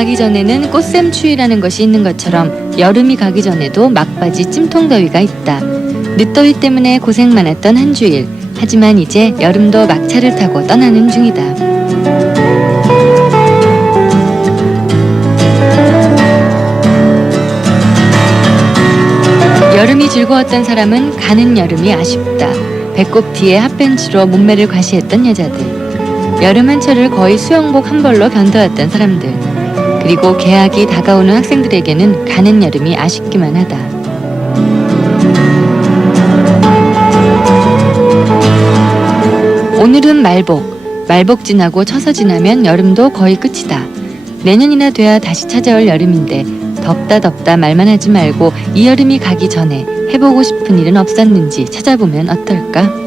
가기 전에는 꽃샘추위라는 것이 있는 것처럼 여름이 가기 전에도 막바지 찜통더위가 있다. 늦더위 때문에 고생 많았던 한 주일. 하지만 이제 여름도 막차를 타고 떠나는 중이다. 여름이 즐거웠던 사람은 가는 여름이 아쉽다. 배꼽 뒤에 핫팬츠로 몸매를 과시했던 여자들. 여름 한철을 거의 수영복 한 벌로 견뎌왔던 사람들. 그리고 개학이 다가오는 학생들에게는 가는 여름이 아쉽기만 하다. 오늘은 말복 지나고 처서 지나면 여름도 거의 끝이다. 내년이나 돼야 다시 찾아올 여름인데 덥다 말만 하지 말고 이 여름이 가기 전에 해보고 싶은 일은 없었는지 찾아보면 어떨까?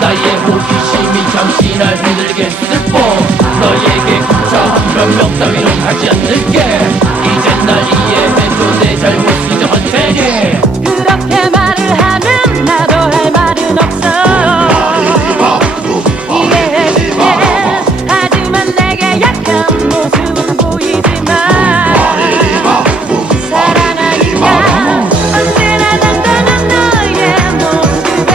나의 호기심이 잠시 날 흔들게 했을 뿐 너에게 구차한 변명 따위는 하지 않을게 이젠 날 이해해줘 내 잘못 인정한 테니 그렇게 말을 하면 나도 할 말은 없어 하지만 내게 약한 모습은 보이지만 사랑하니까 언제나 당당한 너의 모습에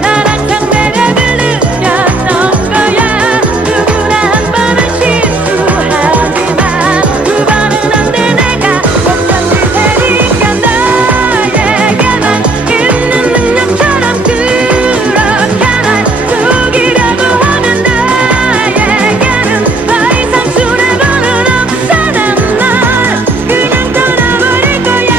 난 항상 매력을 느꼈던 거야 누구나 한 번은 실수하지만 두 번은 안 돼 내가 못 견딜 테니까 너에게만 있는 능력처럼 그렇게 날 속이려고 하면 너에게는 더 이상 손해보는 없어 난 그냥 떠나버릴 거야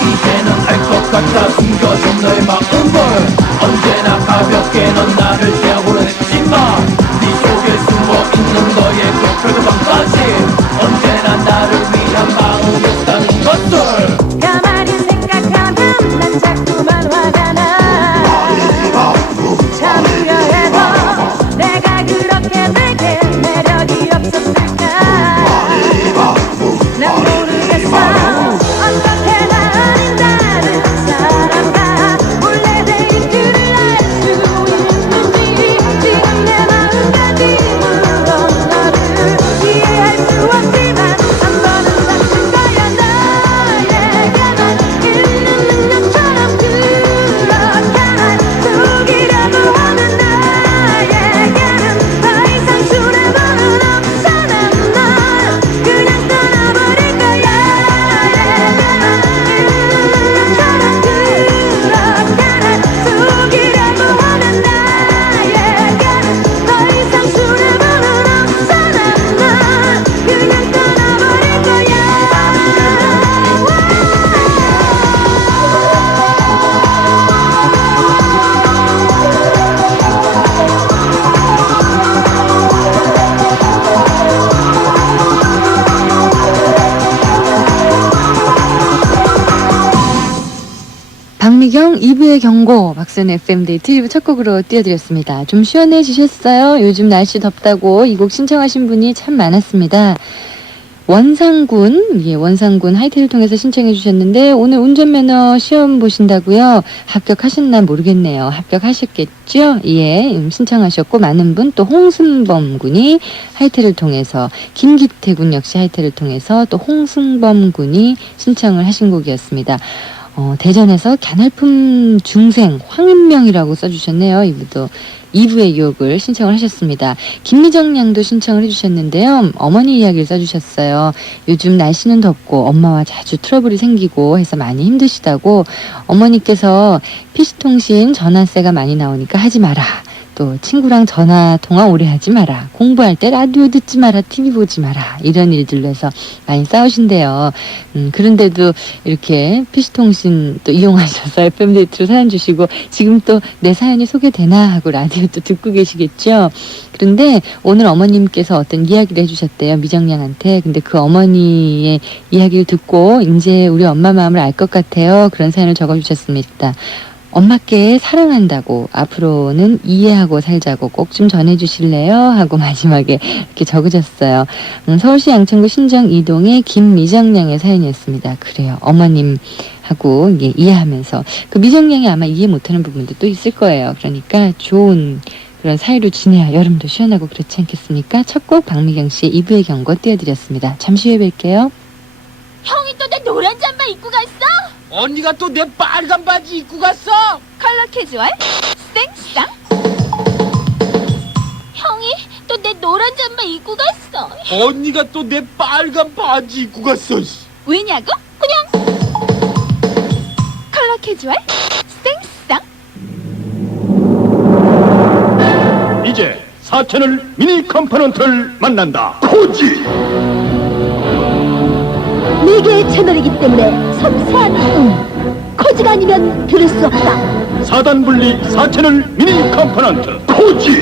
이제는 알 것 같아 숨겨준 너의 마음을 언제나 가볍게 넌 나를 대하고는 했지만 네 속에 숨어있는 너의 그 표정까지 언제나 나를 위한 마음이었다는 것들 가만히 생각하면 난 자꾸만 화가 나 참으려 해도 내가 그렇게 내게 매력이 없었을까 난 모르겠어 어떻게 나 아닌 다른 사람과 몰래 박미경 2부의 경고 박선 FM데이트 1부 첫 곡으로 띄워드렸습니다. 좀 시원해지셨어요? 요즘 날씨 덥다고 이 곡 신청하신 분이 참 많았습니다. 원상군, 원상군 하이텔을 통해서 신청해 주셨는데 오늘 운전면허 시험 보신다고요? 합격하셨나 모르겠네요. 합격하셨겠죠? 예, 신청하셨고 많은 분 또 홍승범 군이 하이텔을 통해서 김기태 군 역시 하이텔을 통해서 또 홍승범 군이 신청을 하신 곡이었습니다. 대전에서 갸날품 중생 황인명이라고 써주셨네요. 이분도 2부의 유혹을 신청을 하셨습니다. 김미정 양도 신청을 해주셨는데요. 어머니 이야기를 써주셨어요. 요즘 날씨는 덥고 엄마와 자주 트러블이 생기고 해서 많이 힘드시다고 어머니께서 PC통신 전화세가 많이 나오니까 하지 마라. 또 친구랑 전화 통화 오래 하지 마라. 공부할 때 라디오 듣지 마라. TV 보지 마라. 이런 일들로 해서 많이 싸우신대요. 그런데도 이렇게 PC통신 또 이용하셔서 FM데이트로 사연 주시고 지금 또 내 사연이 소개되나 하고 라디오 또 듣고 계시겠죠. 그런데 오늘 어머님께서 어떤 이야기를 해주셨대요. 미정양한테. 근데 그 어머니의 이야기를 듣고 이제 우리 엄마 마음을 알 것 같아요. 그런 사연을 적어주셨습니다. 엄마께 사랑한다고 앞으로는 이해하고 살자고 꼭 좀 전해주실래요? 하고 마지막에 이렇게 적으셨어요. 서울시 양천구 신정 2동의 김미정양의 사연이었습니다. 그래요. 어머님하고 이해하면서 그 미정양이 아마 이해 못하는 부분도 또 있을 거예요. 그러니까 좋은 그런 사이로 지내야 여름도 시원하고 그렇지 않겠습니까? 첫 곡 박미경 씨의 2부의 경고 띄워드렸습니다. 잠시 후에 뵐게요. 형이 또 내 노란 잠바 입고 갔어? 언니가 또 내 빨간 바지 입고 갔어. 컬러 캐주얼? 생쌍? 형이 또 내 노란 잠바 입고 갔어. 언니가 또 내 빨간 바지 입고 갔어. 왜냐고? 그냥 컬러 캐주얼? 생쌍? 이제 4채널 미니 컴포넌트를 만난다. 코지! 4개의 채널이기 때문에 섬세한 코지가 아니면 들을 수 없다. 4단 분리 4채널 미니 컴포넌트 코지!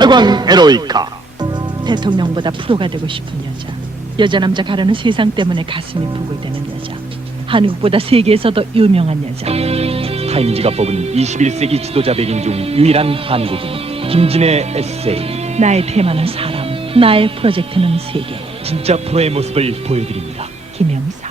해광 에로이카. 대통령보다 프로가 되고 싶은 여자 남자 가르는 세상 때문에 가슴이 부글대는 여자, 한국보다 세계에서도 유명한 여자. 타임지가 뽑은 21세기 지도자 100인 중 유일한 한국인 김진의 에세이. 나의 테마는 사람, 나의 프로젝트는 세계. 진짜 프로의 모습을 보여드립니다. 김영사.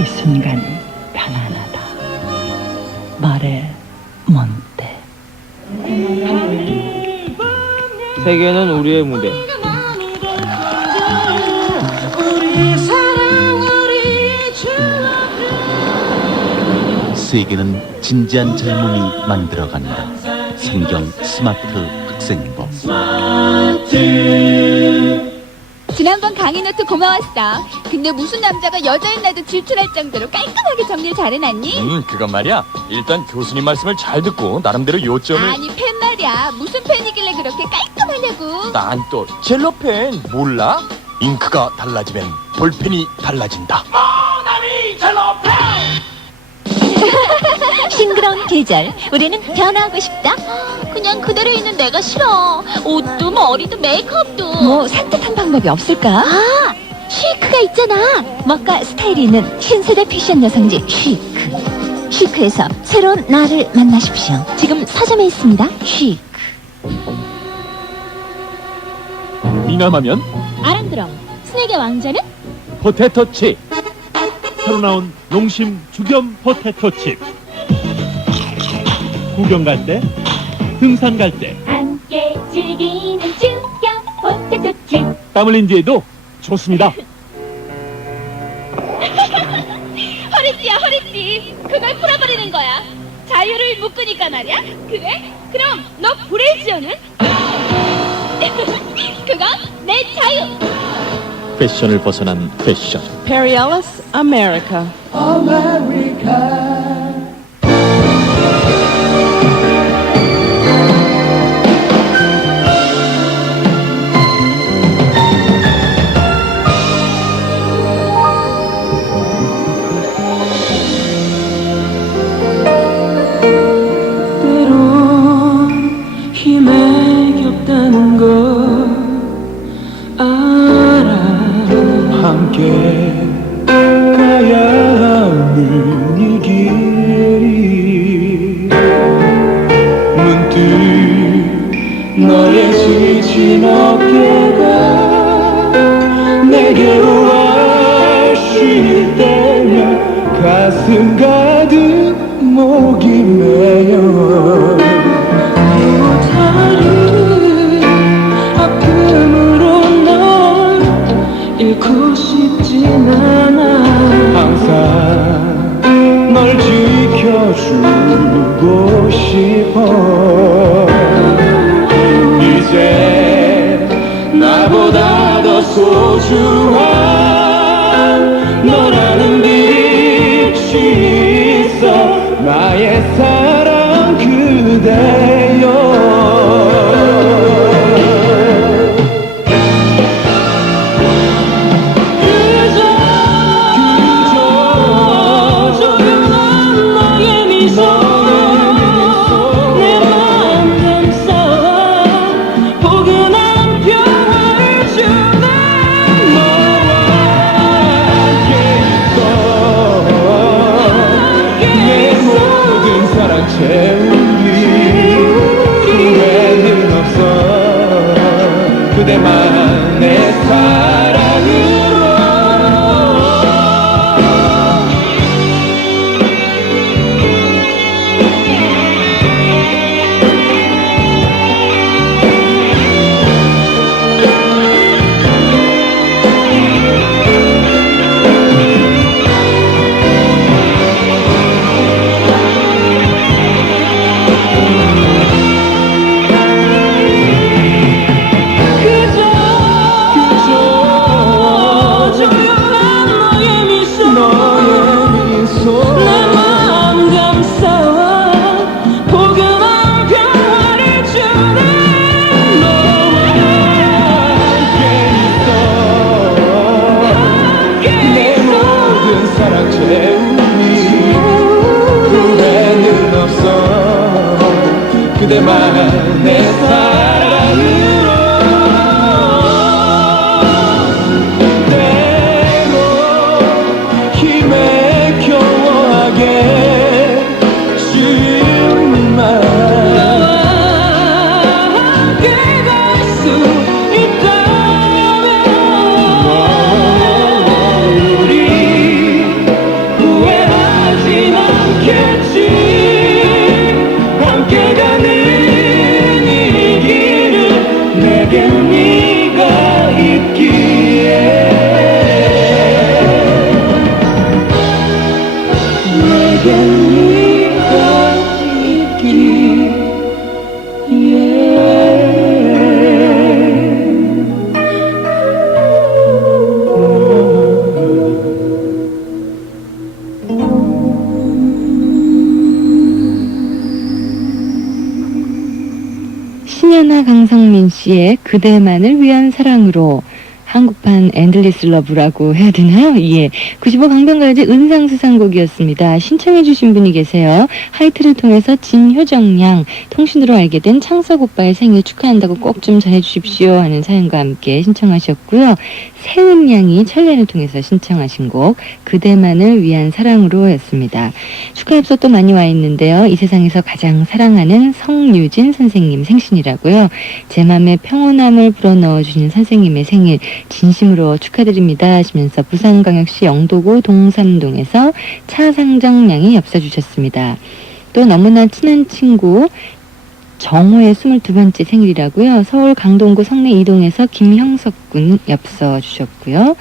이 순간이 편안하다. 말해 뭔데? 세계는 우리의 무대. 세계는 진지한 젊음이 만들어간다. 성경 스마트 학생법. 지난번 강의 노트 고마웠어. 근데 무슨 남자가 여자인 나도 질투할 정도로 깔끔하게 정리를 잘해놨니? 그건 말이야. 일단 교수님 말씀을 잘 듣고 나름대로 요점을. 아니 펜 말이야. 무슨 펜이길래 그렇게 깔끔하냐고. 난 또 젤로펜 몰라? 잉크가 달라지면 볼펜이 달라진다. 싱그러운 계절, 우리는 변화하고 싶다. 그냥 그대로 있는 내가 싫어. 옷도 머리도 메이크업도. 뭐 산뜻한 방법이 없을까? 쉬크가 있잖아. 멋과 스타일이 있는 신세대 패션 여성지 쉬크. 쉬크에서 새로운 나를 만나십시오. 지금 서점에 있습니다. 쉬크. 미남하면 아랑드럼. 스낵의 왕자는? 포테토 칩. 새로 나온 농심 죽염 포테토 칩. 구경 갈 때, 등산 갈 때, 함께 즐기는 주경 포테토 칩. 땀 흘린 뒤에도 좋습니다. 허리띠야 허리띠. 그걸 풀어버리는 거야. 자유를 묶으니까 말이야. 그래? 그럼 너 브레이지어는? 그건 내 자유. 패션을 벗어난 패션. Perry Ellis, America. 너의 지친 어깨가 내게로 와쉴 때면 가슴 가득 목이 메여 다른 아픔으로 널 잃고 싶진 않아 항상 널 지켜주고 싶어 이제 나보다 더 소중한 너라는 빛이 있어 나의 사랑 그대여 그대만 내 사랑으로 그대만 내 사랑으로 때로 힘에 겨워하게 주님만 너와 함께 갈 수 있다면 우리 후회하진 않겠지 함께 가는 내겐 네가 있기에 내겐 네가 있기에 신현아 강성민 씨의 그대만을 위한 사랑으로 한국판 엔들리스 러브라고 해야 되나요? 예. 95 강변가요제 은상수상곡이었습니다. 신청해 주신 분이 계세요. 하이트를 통해서 진효정 양, 통신으로 알게 된 창석 오빠의 생일 축하한다고 꼭 좀 전해 주십시오 하는 사연과 함께 신청하셨고요. 세은 양이 철련을 통해서 신청하신 곡 그대만을 위한 사랑으로 였습니다. 축하 엽서 또 많이 와 있는데요. 이 세상에서 가장 사랑하는 성유진 선생님 생신이라고요. 제 맘에 평온함을 불어넣어 주시는 선생님의 생일 진심으로 축하드립니다 하시면서 부산광역시 영도구 동삼동에서 차상정 양이 엽서 주셨습니다. 또 너무나 친한 친구 정호의 22번째 생일이라고요. 서울 강동구 성내 이동에서 김형석 군 엽서 주셨고요.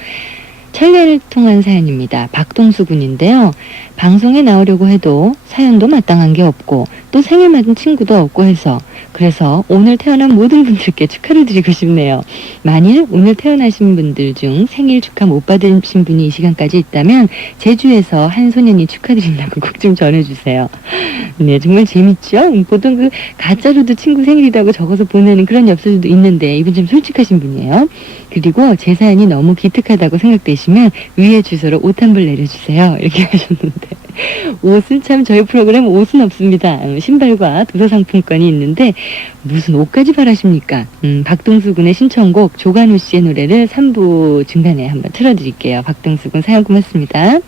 철회를 통한 사연입니다. 박동수 군인데요. 방송에 나오려고 해도 사연도 마땅한 게 없고 또 생일 맞은 친구도 없고 해서 그래서 오늘 태어난 모든 분들께 축하를 드리고 싶네요. 만일 오늘 태어나신 분들 중 생일 축하 못 받으신 분이 이 시간까지 있다면 제주에서 한 소년이 축하드린다고 꼭 좀 전해주세요. 네, 정말 재밌죠? 보통 그 가짜로도 친구 생일이라고 적어서 보내는 그런 엽서들도 있는데 이분 좀 솔직하신 분이에요. 그리고 제 사연이 너무 기특하다고 생각되시면 위에 주소로 옷 한 벌 내려주세요. 이렇게 하셨는데 옷은 참 저희 프로그램 옷은 없습니다. 신발과 도서 상품권이 있는데 무슨 옷까지 바라십니까? 박동수 군의 신청곡 조관우 씨의 노래를 3부 중간에 한번 틀어드릴게요. 박동수 군 사연 고맙습니다.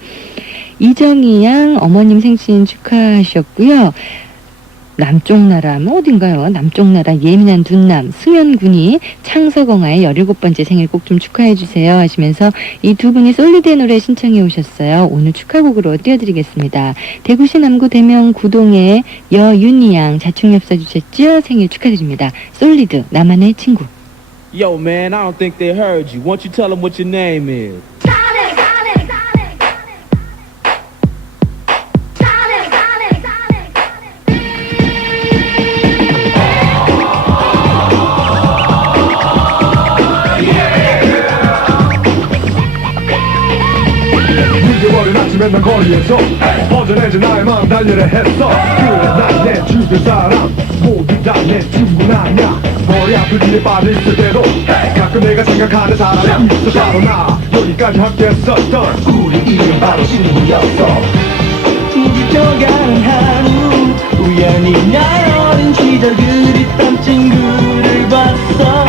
이정희 양 어머님 생신 축하하셨고요. 남쪽 나라, 뭐 어딘가요? 남쪽 나라 예민한 둔남 승현군이 창석엉아의 17번째 생일 꼭 좀 축하해 주세요 하시면서 이 두 분이 솔리드의 노래 신청해 오셨어요. 오늘 축하곡으로 띄워드리겠습니다. 대구시 남구 대명 구동의 여윤희 양 자축엽사 주셨죠? 생일 축하드립니다. 솔리드 나만의 친구. Yo, man, I don't think they heard you. Why don't you tell them what your name is? 잊어버린 아침에 난 거리에서 허전해진 나의 마음 달려라 했어. 그래 난 내 주변 사람 모두 다 내 친구는 아니야. 머리 아플 일에 빠져있을 때도 가끔 내가 생각하는 사람이 있어. 바로 나 여기까지 함께했었던 우리 이름 바로 친구였어. 잊어가는 하루 우연히 날 어린 시절 그립던 친구를 봤어.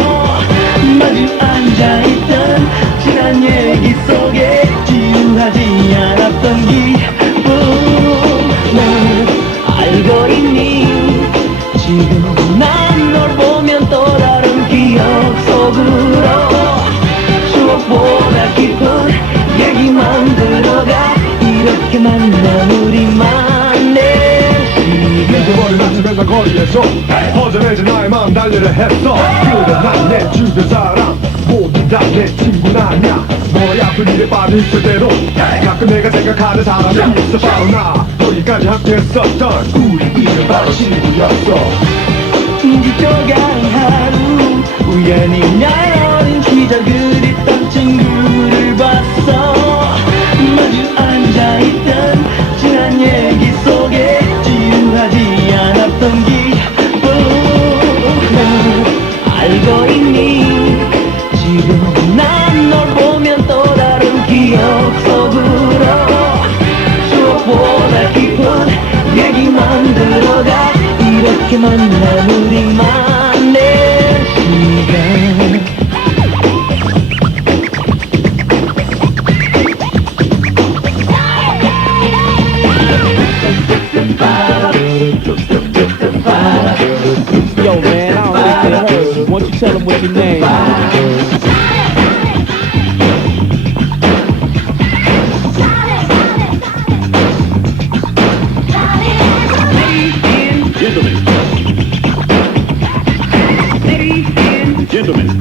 마주 앉아있던 지난 얘기 속에 지루하지 않았던 기분. 넌 알고 있니? 지금 난 널 보면 또 다른 기억 속으로 추억보다 깊은 얘기만 들어가. 이렇게 만난 우리만의 잊어버린 아침에 난 거리에서 허전해진 나의 마음 달려라 했어. 그래 난 내 주변 사람 모두 다 내 친구는 아니야. 머리 아플 일에 빠져있을 때도 가끔 내가 생각하는 사람이 있어. 바로 나 여기까지 함께했었던 우리 이름 바로 친구였어. 잊어가는 하루 우연히 날 어린 시절 그립던 친구를 봤어. 마주 앉아있던 지난 얘기 속에 지루하지 않았던 기분. 넌 알고 있니? 지금 난 널 보면 또 다른 기억 속으로 추억보다 깊은 얘기만 들어가. 이렇게 만난 우리만의 시간. Yo, man, I don't think they heard you. Why don't you tell them what your name is? Gentlemen.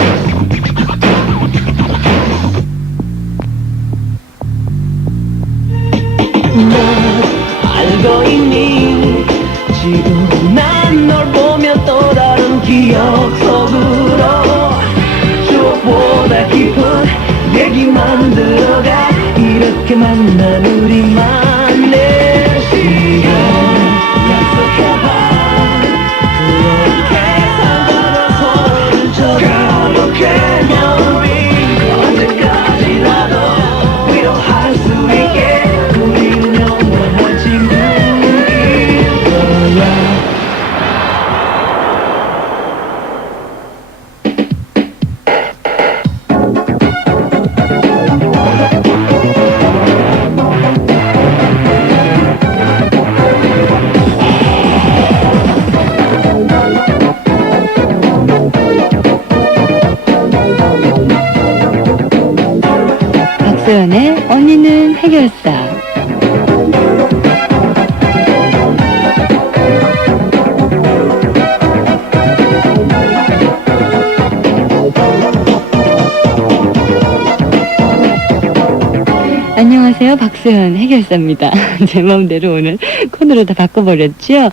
알고 있니? 지금 난 널 보면 또 다른 기억 속으로 추억보다 깊은 얘기만 들어가. 이렇게 만난 우리만의 시간. 약속해봐. 그렇게 살다가 서로를 쳐다보면 언제까지라도 위로할 수 있게 우리는 영원한 친구일 거야. 박소연의 언니는 해결사. 안녕하세요. 박소연 해결사입니다. 제 마음대로 오늘 코너로 다 바꿔버렸죠.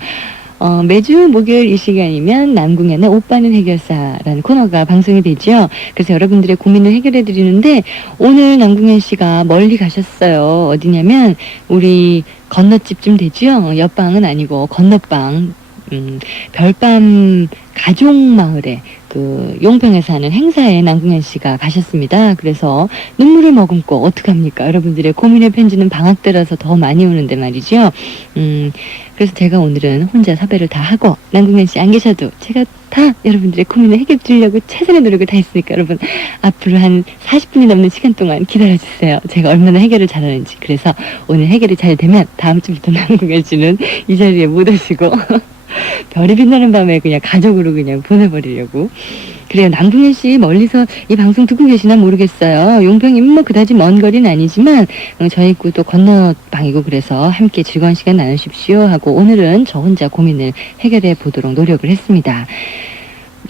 매주 목요일 이 시간이면 남궁현의 오빠는 해결사라는 코너가 방송이 되죠. 그래서 여러분들의 고민을 해결해 드리는데 오늘 남궁현 씨가 멀리 가셨어요. 어디냐면 우리 건너집쯤 되죠. 옆방은 아니고 건너방 별밤 가족마을에 그 용평에 사는 행사에 남궁현 씨가 가셨습니다. 그래서 눈물을 머금고 어떡합니까? 여러분들의 고민의 편지는 방학 때라서 더 많이 오는데 말이죠. 그래서 제가 오늘은 혼자 섭외를 다 하고 남궁현 씨 안 계셔도 제가 다 여러분들의 고민을 해결해 드리려고 최선의 노력을 다 했으니까 여러분 앞으로 한 40분이 넘는 시간 동안 기다려주세요. 제가 얼마나 해결을 잘하는지. 그래서 오늘 해결이 잘 되면 다음 주부터 남궁현 씨는 이 자리에 못 오시고 별이 빛나는 밤에 그냥 가족으로 그냥 보내버리려고. 그래요. 남궁현 씨 멀리서 이 방송 듣고 계시나 모르겠어요. 용평이면 뭐 그다지 먼 거리는 아니지만 저희 있고 또 건너 방이고 그래서 함께 즐거운 시간 나누십시오 하고 오늘은 저 혼자 고민을 해결해 보도록 노력을 했습니다.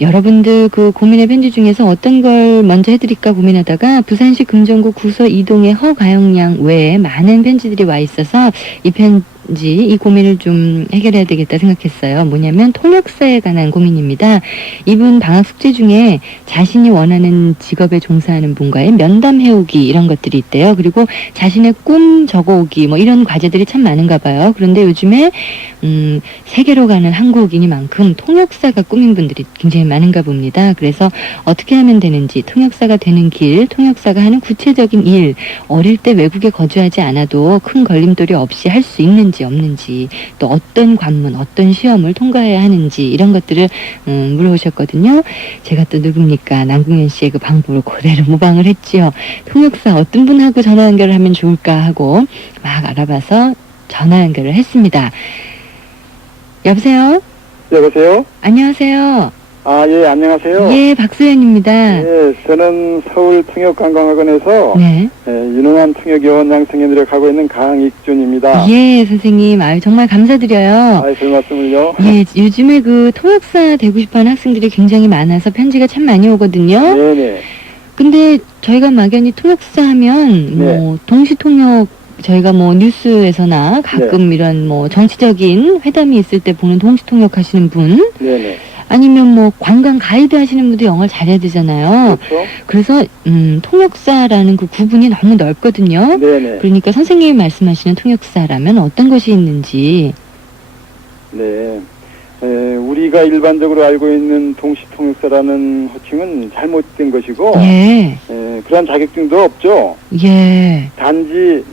여러분들 그 고민의 편지 중에서 어떤 걸 먼저 해드릴까 고민하다가 부산시 금정구 구서 이동의 허가영 양 외에 많은 편지들이 와 있어서 이 이 고민을 좀 해결해야 되겠다 생각했어요. 뭐냐면 통역사에 관한 고민입니다. 이분 방학 숙제 중에 자신이 원하는 직업에 종사하는 분과의 면담 해오기 이런 것들이 있대요. 그리고 자신의 꿈 적어오기 뭐 이런 과제들이 참 많은가 봐요. 그런데 요즘에 세계로 가는 한국인이만큼 통역사가 꿈인 분들이 굉장히 많은가 봅니다. 그래서 어떻게 하면 되는지, 통역사가 되는 길, 통역사가 하는 구체적인 일, 어릴 때 외국에 거주하지 않아도 큰 걸림돌이 없이 할 수 있는지 없는지, 또 어떤 관문, 어떤 시험을 통과해야 하는지 이런 것들을 물어보셨거든요. 제가 또 누굽니까? 남궁현 씨의 그 방법을 그대로 모방을 했지요. 통역사 어떤 분하고 전화 연결을 하면 좋을까 하고 막 알아봐서 전화 연결을 했습니다. 여보세요? 여보세요? 안녕하세요. 아, 예, 안녕하세요. 예, 박소연입니다. 예, 저는 서울 통역관광학원에서 네. 유능한 통역요원 양성에 노력하고 있는 강익준입니다. 예, 선생님. 아유, 정말 감사드려요. 아이, 별 말씀을요. 예, 요즘에 그 통역사 되고 싶어 하는 학생들이 굉장히 많아서 편지가 참 많이 오거든요. 네네. 근데 저희가 막연히 통역사 하면 뭐 동시통역 저희가 뭐 뉴스에서나 가끔 이런 뭐 정치적인 회담이 있을 때 보는 동시통역 하시는 분, 네네. 아니면 뭐 관광 가이드 하시는 분도 영어를 잘해야 되잖아요. 그렇죠. 그래서 통역사라는 그 구분이 너무 넓거든요. 네네. 그러니까 선생님이 말씀하시는 통역사라면 어떤 것이 있는지. 네. 우리가 일반적으로 알고 있는 동시통역사라는 호칭은 잘못된 것이고, 예. 그런 자격증도 없죠. 예. 단지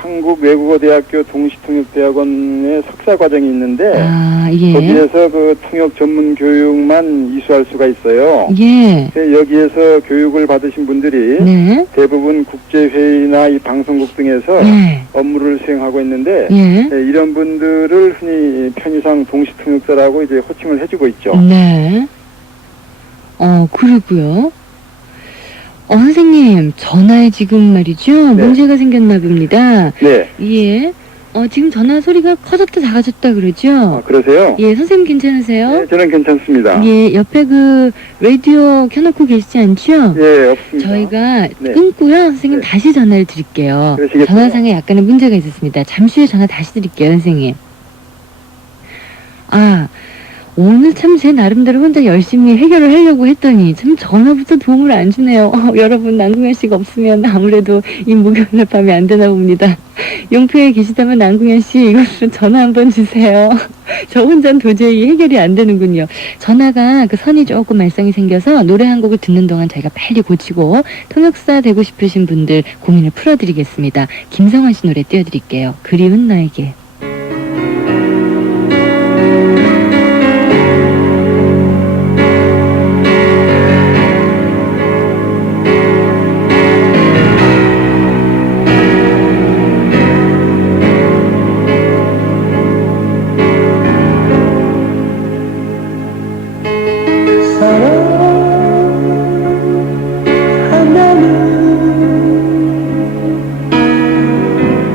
한국외국어대학교 동시통역대학원의 석사 과정이 있는데, 아, 예. 거기에서 그 통역 전문 교육만 이수할 수가 있어요. 예. 여기에서 교육을 받으신 분들이 네. 대부분 국제회의나 이 방송국 등에서 예. 업무를 수행하고 있는데, 예. 이런 분들을 흔히 편의상 동시통역사라고 이제 호칭을 해주고 있죠. 네. 그러고요. 선생님, 전화에 지금 말이죠. 네. 문제가 생겼나 봅니다. 네. 예. 지금 전화 소리가 커졌다 작아졌다 그러죠? 그러세요? 예, 선생님 괜찮으세요? 네, 저는 괜찮습니다. 예, 옆에 그 라디오 켜놓고 계시지 않죠? 예, 없습니다. 저희가 네. 끊고요. 선생님 네. 다시 전화를 드릴게요. 그러시겠어요? 전화상에 약간의 문제가 있었습니다. 잠시 후에 전화 다시 드릴게요, 선생님. 오늘 참 제 나름대로 혼자 열심히 해결을 하려고 했더니 참 전화부터 도움을 안 주네요. 여러분, 남궁현 씨가 없으면 아무래도 이 목요일 밤이 안 되나 봅니다. 용표에 계시다면 남궁현 씨 이것으로 전화 한번 주세요. 저 혼자는 도저히 해결이 안 되는군요. 전화가 그 선이 조금 말썽이 생겨서 노래 한 곡을 듣는 동안 저희가 빨리 고치고 통역사 되고 싶으신 분들 고민을 풀어드리겠습니다. 김성환 씨 노래 띄워드릴게요. 그리운 너에게.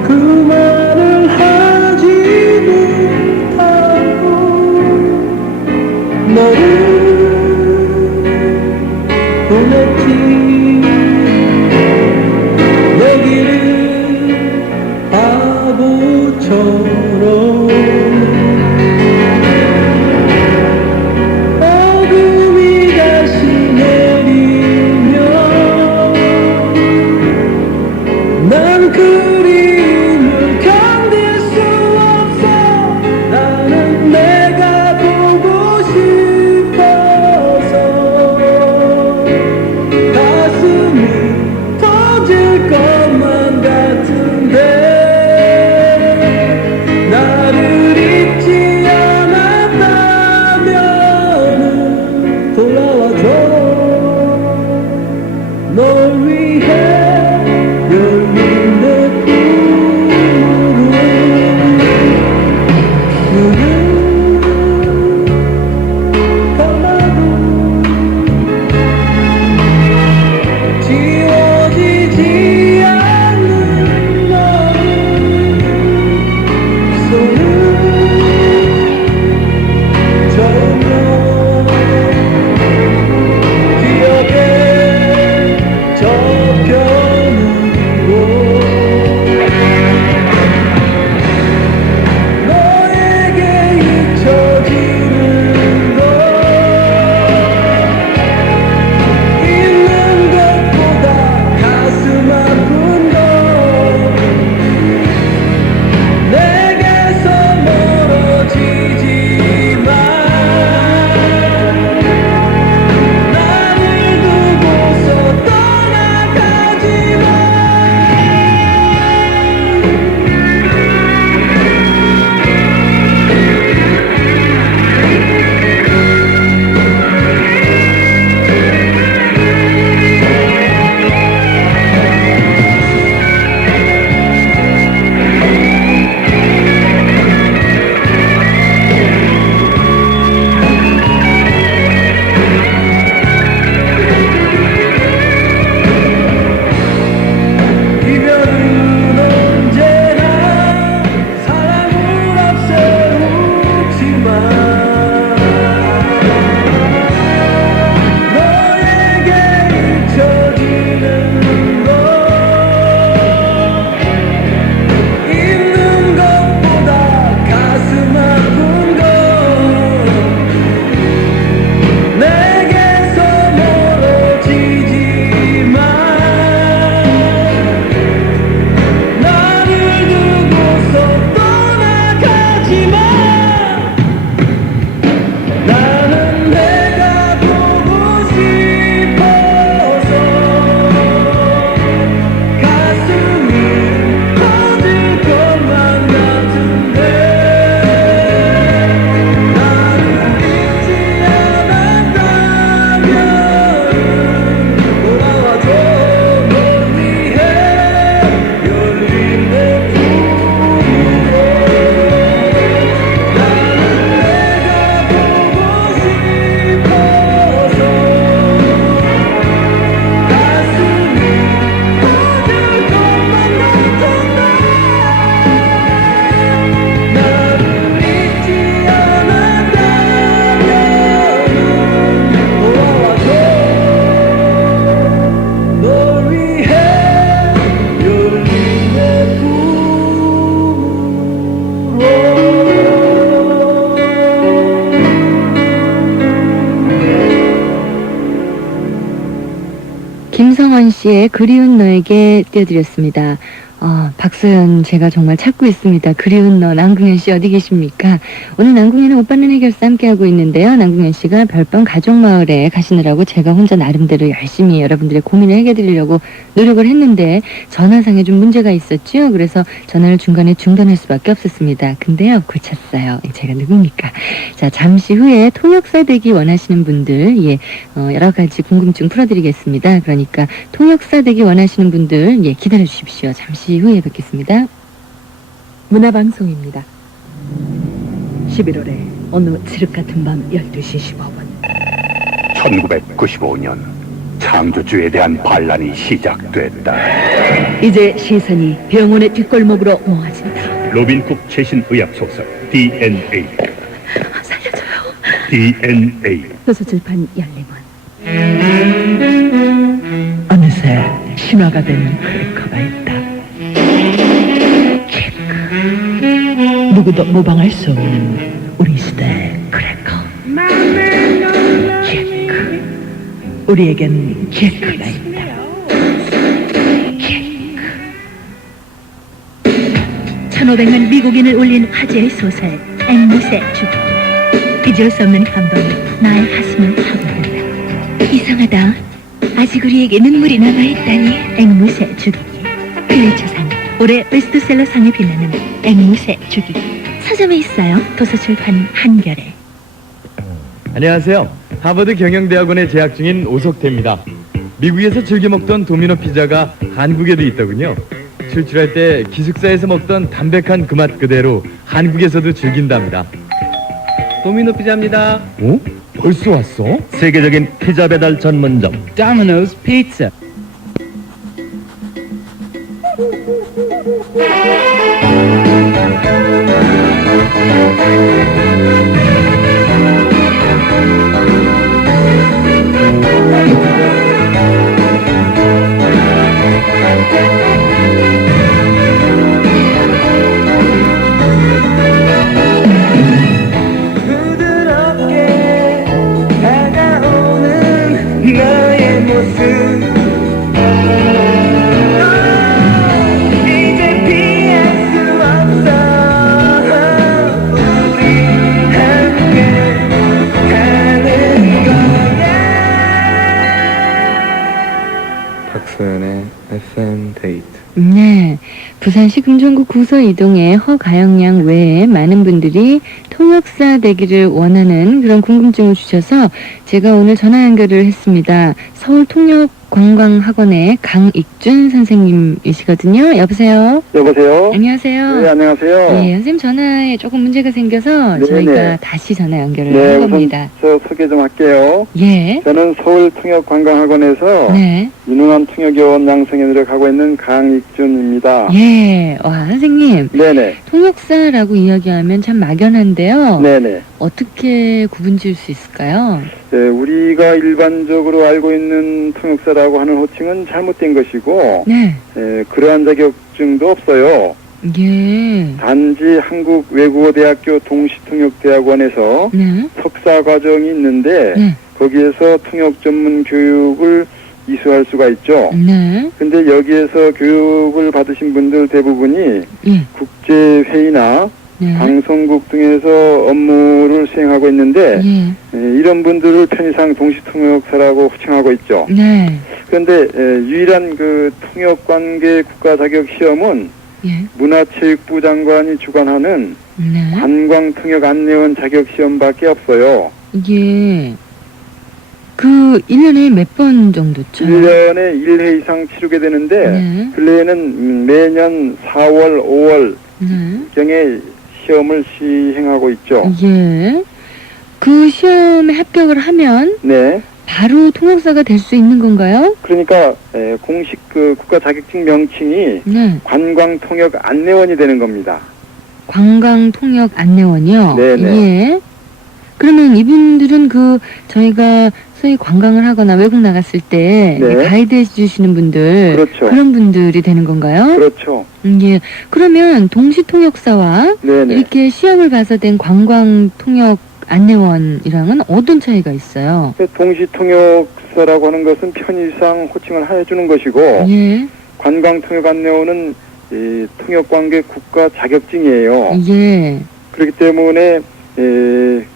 그 말을 하지 못하고 너를 보냈지. 내 길을 바보처럼 어둠이 다시 내리면 난 그리움을 견딜 수 없어. 나는 내가 보고 싶어. 박소연 씨의 그리운 너에게 띄워드렸습니다. 박소연 제가 정말 찾고 있습니다. 그리운 너. 남궁현 씨 어디 계십니까? 오늘 남궁현의 오빠는 해결사 함께하고 있는데요. 남궁현 씨가 별밤 가족마을에 가시느라고 제가 혼자 나름대로 열심히 여러분들의 고민을 해결드리려고 노력을 했는데 전화상에 좀 문제가 있었죠. 그래서 전화를 중간에 중단할 수밖에 없었습니다. 근데요, 고쳤어요. 제가 누굽니까? 자, 잠시 후에 통역사 되기 원하시는 분들, 여러 가지 궁금증 풀어드리겠습니다. 그러니까 통역사 되기 원하시는 분들, 기다려 주십시오. 잠시 후에 뵙겠습니다. 문화방송입니다. 11월에 어느 칠흑 같은 밤 12시 15분 1995년 창조주에 대한 반란이 시작됐다. 이제 시선이 병원의 뒷골목으로 모아진다. 로빈쿡 최신 의학 소설 DNA. 살려줘요. DNA. 도서출판 열림원. 어느새 신화가 된 크래커가 있다. 누구도 모방할 수 없는 우리 시대의 크래커. 제크. 우리에겐 제크가 있다. 제크. 1500만 미국인을 울린 화제의 소설 앵무새 주기. 잊을 수 없는 감동이 나의 가슴을 파고든다. 이상하다. 아직 우리에게 눈물이 남아있다니. 앵무새 주기. 필리처상 올해 베스트셀러 상에 빛나는 앵무새 주기. 서점에 있어요. 도서출판 한겨레. 안녕하세요. 하버드 경영대학원에 재학 중인 오석태입니다. 미국에서 즐겨 먹던 도미노 피자가 한국에도 있더군요. 출출할 때 기숙사에서 먹던 담백한 그 맛 그대로 한국에서도 즐긴답니다. 도미노 피자입니다. 어? 벌써 왔어? 세계적인 피자 배달 전문점 도미노스 피자. 부드럽게 다가오는 너의 모습. 이제 피할 수 없어. 우리 함께 가는 거야. 박소연의 FM 데이트. 네, 부산시 금정구 구서 이동의 허가영 양 외에 많은 분들이 통역사 되기를 원하는 그런 궁금증을 주셔서 제가 오늘 전화 연결을 했습니다. 서울통역관광학원의 강익준 선생님이시거든요. 여보세요? 여보세요? 안녕하세요. 네, 안녕하세요. 네, 선생님 전화에 조금 문제가 생겨서 네네. 저희가 다시 전화 연결을 네, 한 우선 겁니다. 저 소개 좀 할게요. 예. 저는 서울통역관광학원에서 네. 유능한 통역요원 양성에 노력하고 있는 강익준입니다. 예. 와, 선생님. 네네. 통역사라고 이야기하면 참 막연한데요. 네네. 어떻게 구분 지을 수 있을까요? 네, 우리가 일반적으로 알고 있는 통역사라고 하는 호칭은 잘못된 것이고, 네. 그러한 자격증도 없어요. 예. 단지 한국외국어대학교 동시통역대학원에서 네. 석사 과정이 있는데, 네. 거기에서 통역 전문 교육을 이수할 수가 있죠. 네. 근데 여기에서 교육을 받으신 분들 대부분이 예. 국제회의나 네. 방송국 등에서 업무를 수행하고 있는데 예. 이런 분들을 편의상 동시통역사라고 호칭하고 있죠. 네. 그런데 유일한 그 통역관계 국가 자격 시험은 예. 문화체육부 장관이 주관하는 네. 관광통역 안내원 자격 시험밖에 없어요. 예. 그 1년에 몇 번 정도 쳐요? 1년에 1회 이상 치르게 되는데 네. 근래에는 매년 4월, 5월 네. 경에 시험을 시행하고 있죠. 예. 그 시험에 합격을 하면 네. 바로 통역사가 될 수 있는 건가요? 그러니까 공식 그 국가 자격증 명칭이 네. 관광통역 안내원이 되는 겁니다. 관광통역 안내원이요? 네네. 예. 그러면 이분들은 저희가 소위 관광을 하거나 외국 나갔을 때 네. 가이드 해주시는 분들 그렇죠. 런 분들이 되는 건가요? 그렇죠. 예. 그러면 동시통역사와 네네. 이렇게 시험을 봐서 된 관광통역 안내원이랑은 어떤 차이가 있어요? 동시통역사라고 하는 것은 편의상 호칭을 해주는 것이고 예, 관광통역 안내원은 이 통역관계 국가 자격증이에요. 예, 그렇기 때문에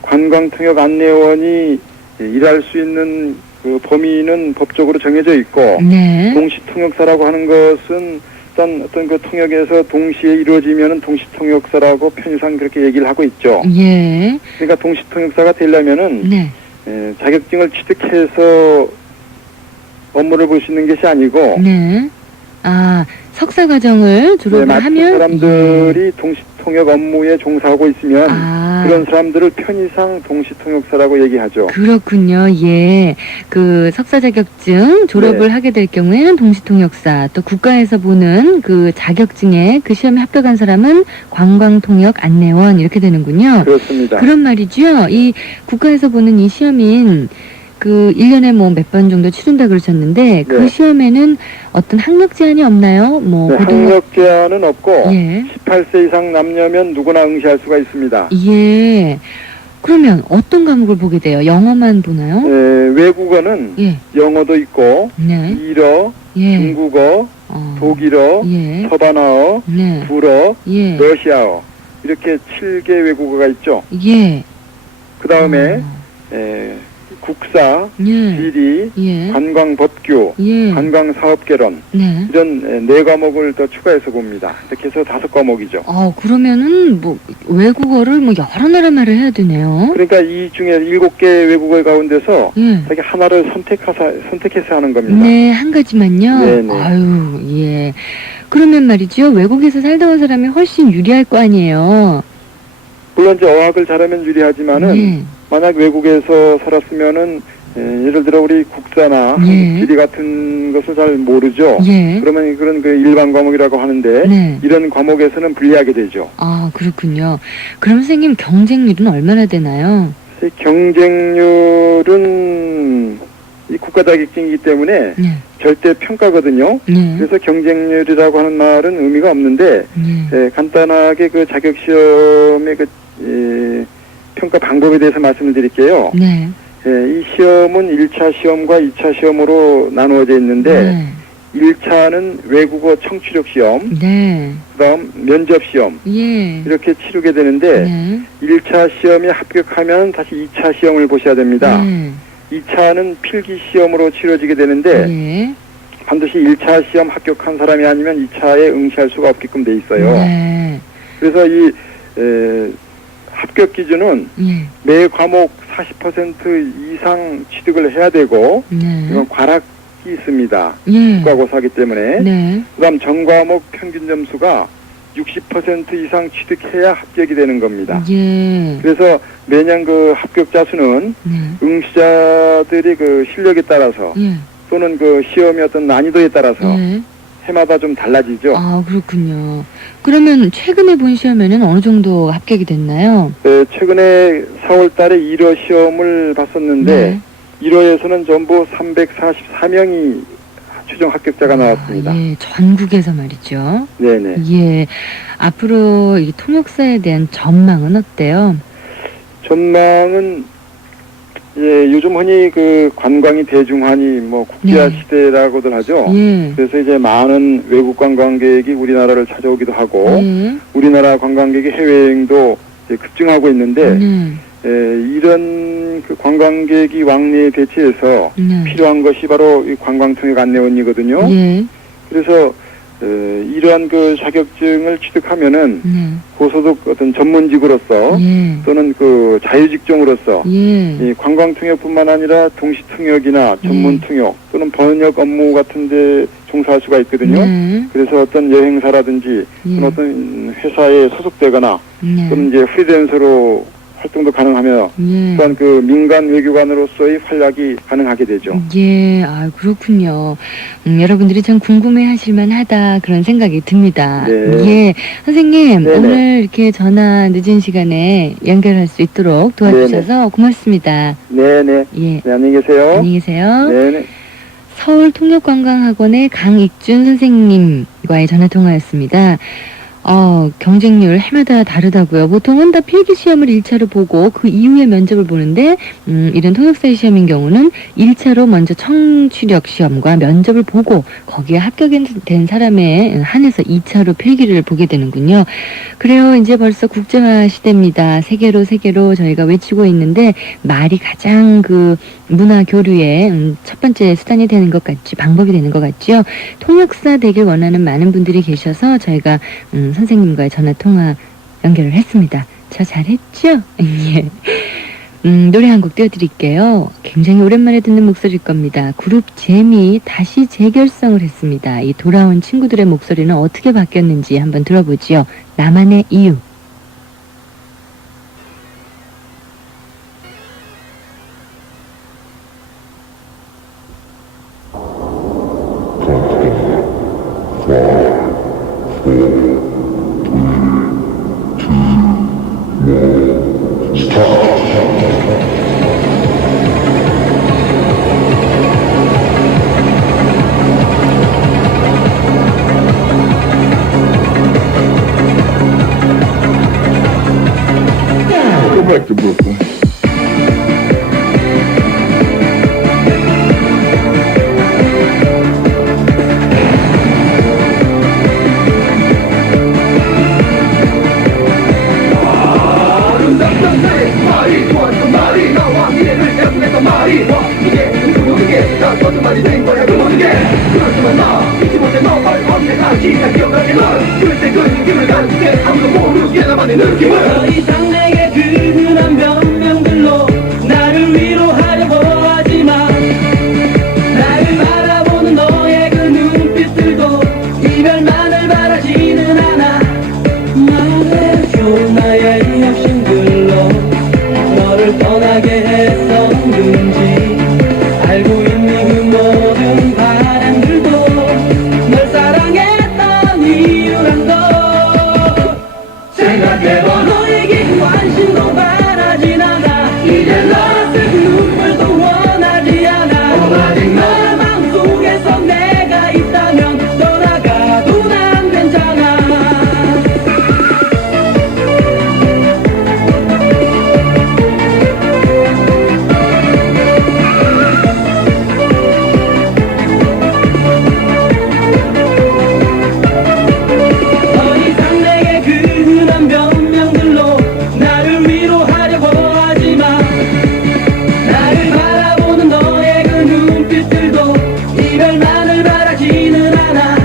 관광통역 안내원이 일할 수 있는 그 범위는 법적으로 정해져 있고 네, 동시통역사라고 하는 것은 어떤 그 통역에서 동시에 이루어지면은 동시통역사라고 편의상 그렇게 얘기를 하고 있죠. 예, 그러니까 동시통역사가 되려면은 네, 자격증을 취득해서 업무를 볼 수 있는 것이 아니고 네. 아, 석사 과정을 졸업을 마치 하면 사람들이 동시통역 업무에 종사하고 있으면 아, 그런 사람들을 편의상 동시통역사라고 얘기하죠. 그렇군요. 예. 그 석사 자격증 졸업을 네. 하게 될 경우에는 동시통역사, 또 국가에서 보는 그 자격증에 그 시험에 합격한 사람은 관광통역 안내원 이렇게 되는군요. 그렇습니다. 그런 말이죠. 이 국가에서 보는 이 시험인 그 1년에 뭐 몇 번 정도 치른다 그러셨는데 그 네. 시험에는 어떤 학력 제한이 없나요? 뭐 네, 학력 제한은 없고 예. 18세 이상 남녀면 누구나 응시할 수가 있습니다. 예. 그러면 어떤 과목을 보게 돼요? 영어만 보나요? 외국어는 예. 영어도 있고 네. 일어, 예. 중국어, 독일어, 예. 서바나어, 네. 불어, 예. 러시아어 이렇게 7개 외국어가 있죠. 예. 그 다음에 국사, 예. 지리, 예. 관광법규, 예. 관광사업개론 네. 이런 4과목을 더 추가해서 봅니다. 이렇게 해서 5과목이죠. 그러면은 뭐 외국어를 뭐 여러 나라 말을 해야 되네요. 그러니까 이 중에 7개 외국어 가운데서 예. 자기 하나를 선택해서 하는 겁니다. 네, 한 가지만요. 네네. 아유, 예. 그러면 말이죠. 외국에서 살다 온 사람이 훨씬 유리할 거 아니에요. 물론 이제 어학을 잘하면 유리하지만은 예. 만약 외국에서 살았으면은 예를 들어 우리 국사나 예. 지리 같은 것을 잘 모르죠. 예. 그러면 그런 그 일반 과목이라고 하는데 네. 이런 과목에서는 불리하게 되죠. 아, 그렇군요. 그럼 선생님 경쟁률은 얼마나 되나요? 경쟁률은 이 국가 자격증이기 때문에 네. 절대 평가거든요. 네. 그래서 경쟁률이라고 하는 말은 의미가 없는데 네. 간단하게 그 자격 시험의 그 평가 방법에 대해서 말씀을 드릴게요. 네. 이 시험은 1차 시험과 2차 시험으로 나누어져 있는데 네. 1차는 외국어 청취력 시험, 네. 그다음 면접 시험 예. 이렇게 치르게 되는데 네. 1차 시험에 합격하면 다시 2차 시험을 보셔야 됩니다. 네. 2차는 필기 시험으로 치러지게 되는데 예. 반드시 1차 시험 합격한 사람이 아니면 2차에 응시할 수가 없게끔 돼 있어요. 네. 그래서 이 합격 기준은 예. 매 과목 40% 이상 취득을 해야 되고 네. 이건 과락이 있습니다. 예. 국가고사하기 때문에. 네. 그다음 전 과목 평균 점수가 60% 이상 취득해야 합격이 되는 겁니다. 예. 그래서 매년 그 합격자 수는 네. 응시자들이 그 실력에 따라서 예. 또는 그 시험의 어떤 난이도에 따라서 예. 해마다 좀 달라지죠. 아, 그렇군요. 그러면 최근에 본 시험에는 어느 정도 합격이 됐나요? 최근에 4월 달에 1호 시험을 봤었는데 네. 1호에서는 전부 344명이 최종 합격자가 나왔습니다. 예, 전국에서 말이죠. 네네. 예. 앞으로 이 통역사에 대한 전망은 어때요? 전망은 요즘 흔히 그 관광이 대중화니 뭐 국제화 네. 시대라고들 하죠. 예. 그래서 이제 많은 외국 관광객이 우리나라를 찾아오기도 하고 예. 우리나라 관광객이 해외여행도 이제 급증하고 있는데 네. 이런 그 관광객이 왕래에 대체해서 네. 필요한 것이 바로 이 관광통역 안내원이거든요. 예. 그래서 이러한 그 자격증을 취득하면은 네. 고소득 어떤 전문직으로서 예. 또는 그 자유직종으로서 예. 이 관광통역뿐만 아니라 동시통역이나 전문통역 또는 번역 업무 같은데 종사할 수가 있거든요. 네. 그래서 어떤 여행사라든지 예. 또는 어떤 회사에 소속되거나 네. 또는 이제 프리랜서로 활동도 가능하며 예. 또한 그 민간 외교관으로서의 활약이 가능하게 되죠. 예, 아, 그렇군요. 여러분들이 참 궁금해하실 만하다 그런 생각이 듭니다. 네. 예, 선생님 네네. 오늘 이렇게 전화 늦은 시간에 연결할 수 있도록 도와주셔서 고맙습니다. 네네. 예, 네, 안녕히 계세요. 안녕히 계세요. 네네. 서울통역관광학원의 강익준 선생님과의 전화 통화였습니다. 경쟁률 해마다 다르다고요. 보통은 다 필기 시험을 1차로 보고 그 이후에 면접을 보는데 이런 통역사의 시험인 경우는 1차로 먼저 청취력 시험과 면접을 보고 거기에 합격된 사람에 한해서 2차로 필기를 보게 되는군요. 그래요. 이제 벌써 국제화 시대입니다. 세계로 저희가 외치고 있는데 말이 가장 그 문화 교류의 첫 번째 수단이 되는 것 같지, 방법이 되는 것 같죠. 통역사 되길 원하는 많은 분들이 계셔서 저희가 선생님과의 전화 통화 연결을 했습니다. 저 잘했죠? 예. 노래 한 곡 띄워드릴게요. 굉장히 오랜만에 듣는 목소리일 겁니다. 그룹 잼이 다시 재결성을 했습니다. 이 돌아온 친구들의 목소리는 어떻게 바뀌었는지 한번 들어보지요. 나만의 이유. Go back to Brooklyn. 말이 좋았던 말이 나와 미래를 약속했던 말이 와 이게 그 모든 게다 거짓말이 된 거야 그 모든 게 그렇지만 나 잊지 못해 너를 언제까지 다 기억하게 널 그때 그 느낌을 가지게 아무도 모르게 나만의 느낌을 더 이상 내게 그 흔한 변명들로 나를 위로하려고 하지마 나를 바라보는 너의 그 눈빛들도 이별만을 바라지는 않아 말해줘 나의 욕심들로 너를 떠나게 했었는지 알고 있니 그 모든 바람들도 널 사랑했던 이유란 걸 생각해봐 너에게 관심도 바라진 않아 이제 너의 그 눈물도 원하지 않아 오직 너 마음속에서 내가 있다면 떠나가도 난 괜찮아 더 이상 내게 그 흔한 변명들로 나를 위로하려고 하지마 나를 바라보는 너의 그 눈빛들도 이별만을 바라지는 않아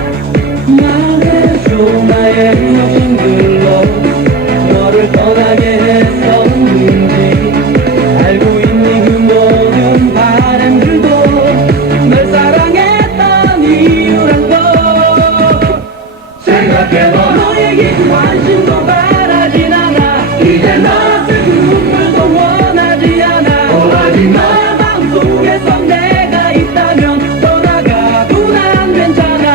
말해줘 나의 욕심들로 너를 떠나게 했었는지 알고 있니 그 모든 바람들도 널 사랑했던 이유란 걸 생각해봐 너에게 관심도 바라진 않아 이제 너의 그 눈물도 원하지 않아 오직 너 마음속에서 내가 있다면 떠나가도 난 괜찮아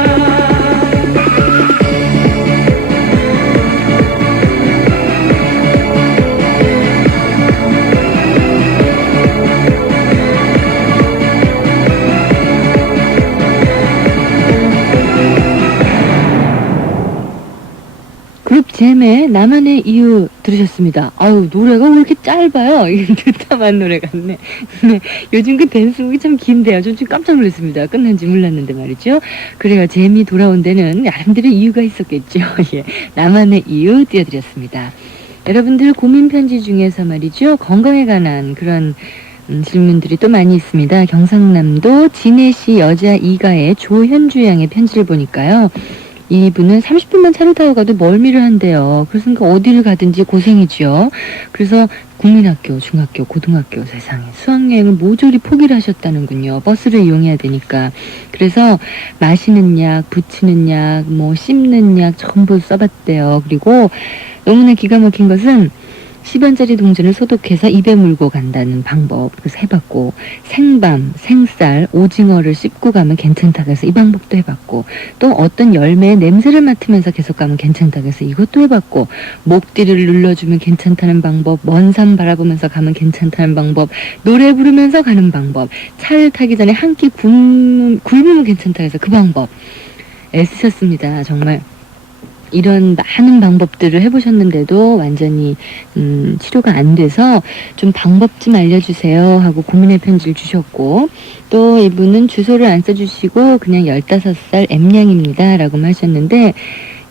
그룹 잼의 나만의 이유 들으셨습니다. 아유, 노래가 왜 이렇게 짧아요? 이게 듣다만 노래 같네. 네, 요즘 그 댄스곡이 참 긴데요. 좀 깜짝 놀랐습니다. 끝난지 몰랐는데 말이죠. 그래요. 잼이 돌아온 데는 나름대로 이유가 있었겠죠. 예, 나만의 이유 띄워드렸습니다. 여러분들 고민 편지 중에서 말이죠. 건강에 관한 그런 질문들이 또 많이 있습니다. 경상남도 진해시 여자 이가의 조현주 양의 편지를 보니까요. 이분은 30분만 차를 타고 가도 멀미를 한대요. 그러니까 어디를 가든지 고생이죠. 그래서 국민학교, 중학교, 고등학교 세상에 수학여행을 모조리 포기를 하셨다는군요. 버스를 이용해야 되니까. 그래서 마시는 약, 붙이는 약, 뭐 씹는 약 전부 써봤대요. 그리고 너무나 기가 막힌 것은 10원짜리 동전을 소독해서 입에 물고 간다는 방법 그래서 해봤고 생밤, 생쌀, 오징어를 씹고 가면 괜찮다고 해서 이 방법도 해봤고 또 어떤 열매의 냄새를 맡으면서 계속 가면 괜찮다고 해서 이것도 해봤고 목뒤를 눌러주면 괜찮다는 방법 먼 산 바라보면서 가면 괜찮다는 방법 노래 부르면서 가는 방법 차를 타기 전에 한 끼 굶으면 괜찮다고 해서 그 방법 애쓰셨습니다. 정말 이런 많은 방법들을 해보셨는데도 완전히 치료가 안 돼서 좀 방법 좀 알려주세요 하고 고민의 편지를 주셨고, 또 이분은 주소를 안 써주시고 그냥 15살 M양입니다 라고 하셨는데,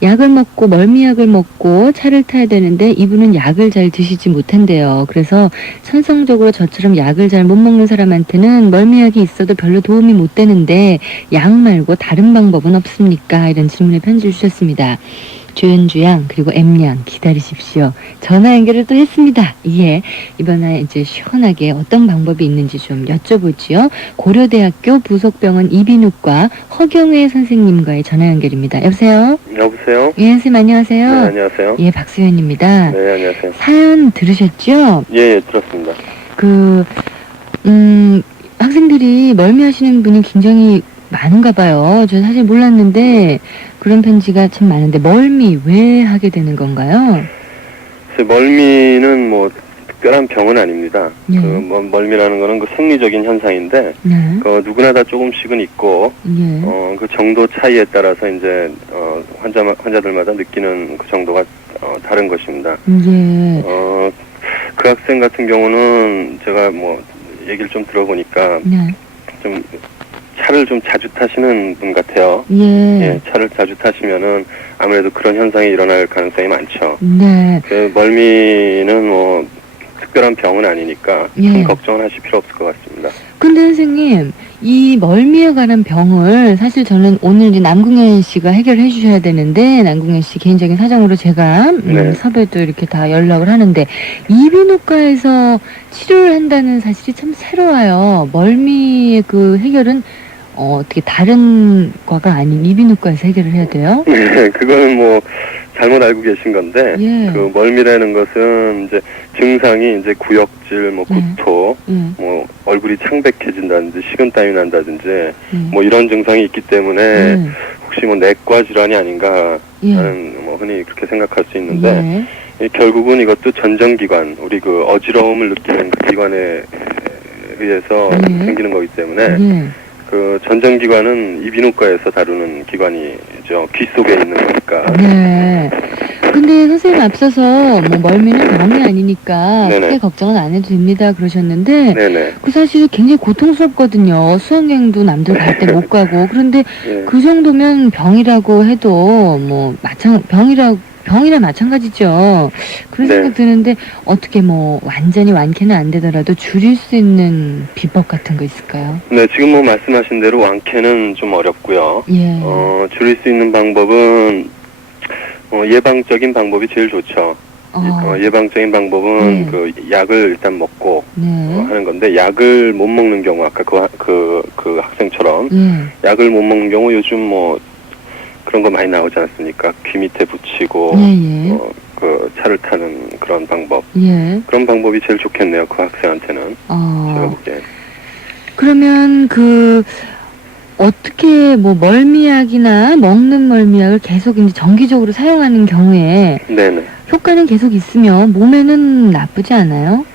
약을 먹고 멀미약을 먹고 차를 타야 되는데 이분은 약을 잘 드시지 못한대요. 그래서 천성적으로 저처럼 약을 잘 못 먹는 사람한테는 멀미약이 있어도 별로 도움이 못 되는데 약 말고 다른 방법은 없습니까? 이런 질문에 편지를 주셨습니다. 조연주양 그리고 M양 기다리십시오. 전화 연결을 또 했습니다. 예, 이번에 이제 시원하게 어떤 방법이 있는지 좀 여쭤보지요. 고려대학교 부속병원 이비인후과 허경회 선생님과의 전화 연결입니다. 여보세요? 여보세요? 예, 선생님 안녕하세요. 네, 안녕하세요. 예, 박수현입니다. 네, 안녕하세요. 사연 들으셨죠? 예, 들었습니다. 학생들이 멀미하시는 분이 굉장히 많은가 봐요. 저 사실 몰랐는데 그런 편지가 참 많은데, 멀미 왜 하게 되는 건가요? 멀미는 뭐 특별한 병은 아닙니다. 네. 멀미라는 거는 그 생리적인 현상인데, 네. 누구나 다 조금씩은 있고, 예. 그 정도 차이에 따라서 이제 환자들마다 느끼는 그 정도가 다른 것입니다. 예. 그 학생 같은 경우는 제가 뭐 얘기를 좀 들어보니까 네. 좀 차를 좀 자주 타시는 분 같아요. 예. 예, 차를 자주 타시면은 아무래도 그런 현상이 일어날 가능성이 많죠. 네. 그 멀미는 뭐 특별한 병은 아니니까 예. 큰 걱정은 하실 필요 없을 것 같습니다. 근데 선생님, 이 멀미에 관한 병을 사실 저는 오늘 이제 남궁현 씨가 해결해 주셔야 되는데, 남궁현 씨 개인적인 사정으로 제가 네. 섭외도 이렇게 다 연락을 하는데, 이비인후과에서 치료를 한다는 사실이 참 새로워요. 멀미의 그 해결은 어떻게 다른 과가 아닌 이비인후과에서 해결을 해야 돼요? 네, 그거는 뭐 잘못 알고 계신 건데, 예. 그 멀미라는 것은 이제 증상이 이제 구역질, 뭐 구토, 뭐 얼굴이 창백해진다든지 식은땀이 난다든지 뭐 이런 증상이 있기 때문에 혹시 뭐 내과 질환이 아닌가 하는 뭐 흔히 그렇게 생각할 수 있는데, 결국은 이것도 전정기관, 우리 그 어지러움을 느끼는 그 기관에 의해서 생기는 거기 때문에 그 전정기관은 이비인후과에서 다루는 기관이죠. 귀 속에 있는 거니까. 네. 근데 선생님 앞서서 뭐 멀미는 병이 아니니까 네네. 크게 걱정은 안 해도 됩니다 그러셨는데, 네네. 그 사실 굉장히 고통스럽거든요. 수학여행도 남들 갈 때 못 가고. 그런데 예. 그 정도면 병이라고 해도 뭐 병이라 마찬가지죠. 그런 네. 생각 드는데, 어떻게 뭐 완전히 완쾌는 안 되더라도 줄일 수 있는 비법 같은 거 있을까요? 네, 지금 뭐 말씀하신 대로 완쾌는 좀 어렵고요. 예. 줄일 수 있는 방법은 예방적인 방법이 제일 좋죠. 예방적인 방법은 그 약을 일단 먹고 하는 건데, 약을 못 먹는 경우, 아까 그 학생처럼 약을 못 먹는 경우 요즘 뭐 그런 거 많이 나오지 않습니까? 귀 밑에 붙이고 그 차를 타는 그런 방법. 그런 방법이 제일 좋겠네요. 그 학생한테는. 제가 보기엔. 그러면 어떻게 뭐 멀미약이나 먹는 멀미약을 계속 이제 정기적으로 사용하는 경우에 네네. 효과는 계속 있으면 몸에는 나쁘지 않아요?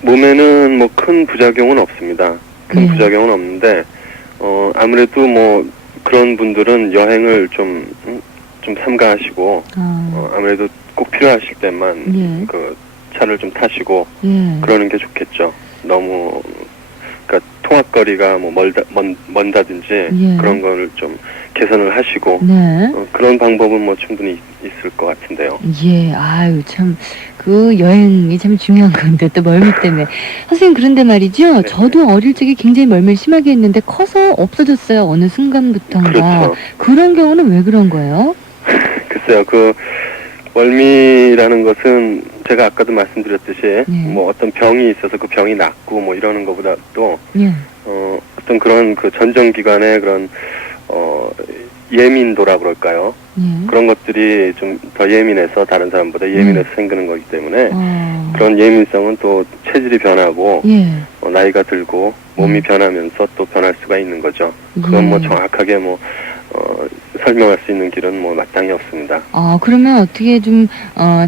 몸에는 뭐 큰 부작용은 없습니다. 큰 부작용은 없는데, 아무래도 뭐 그런 분들은 여행을 좀 삼가하시고, 아무래도 꼭 필요하실 때만 그 차를 좀 타시고 그러는 게 좋겠죠. 너무 그러니까 통학거리가 뭐 먼다든지 그런 거를 좀 개선을 하시고 그런 방법은 뭐 충분히 있을 것 같은데요. 예, 아유 참 그 여행이 참 중요한 건데 또 멀미 때문에. 선생님 그런데 말이죠. 저도 어릴 적에 굉장히 멀미를 심하게 했는데 커서 없어졌어요. 어느 순간부터인가. 그렇죠. 그런 경우는 왜 그런 거예요? 글쎄요, 그 멀미라는 것은 제가 아까도 말씀드렸듯이 뭐 어떤 병이 있어서 그 병이 낫고 뭐 이러는 것보다도 어떤 그런 그 전정기관의 그런 예민도라 그럴까요? 그런 것들이 좀 더 예민해서 다른 사람보다 예민해서 생기는 거기 때문에 그런 예민성은 또 체질이 변하고 나이가 들고 몸이 변하면서 또 변할 수가 있는 거죠. 그건 뭐 정확하게 뭐 설명할 수 있는 길은 뭐 마땅히 없습니다. 그러면 어떻게 좀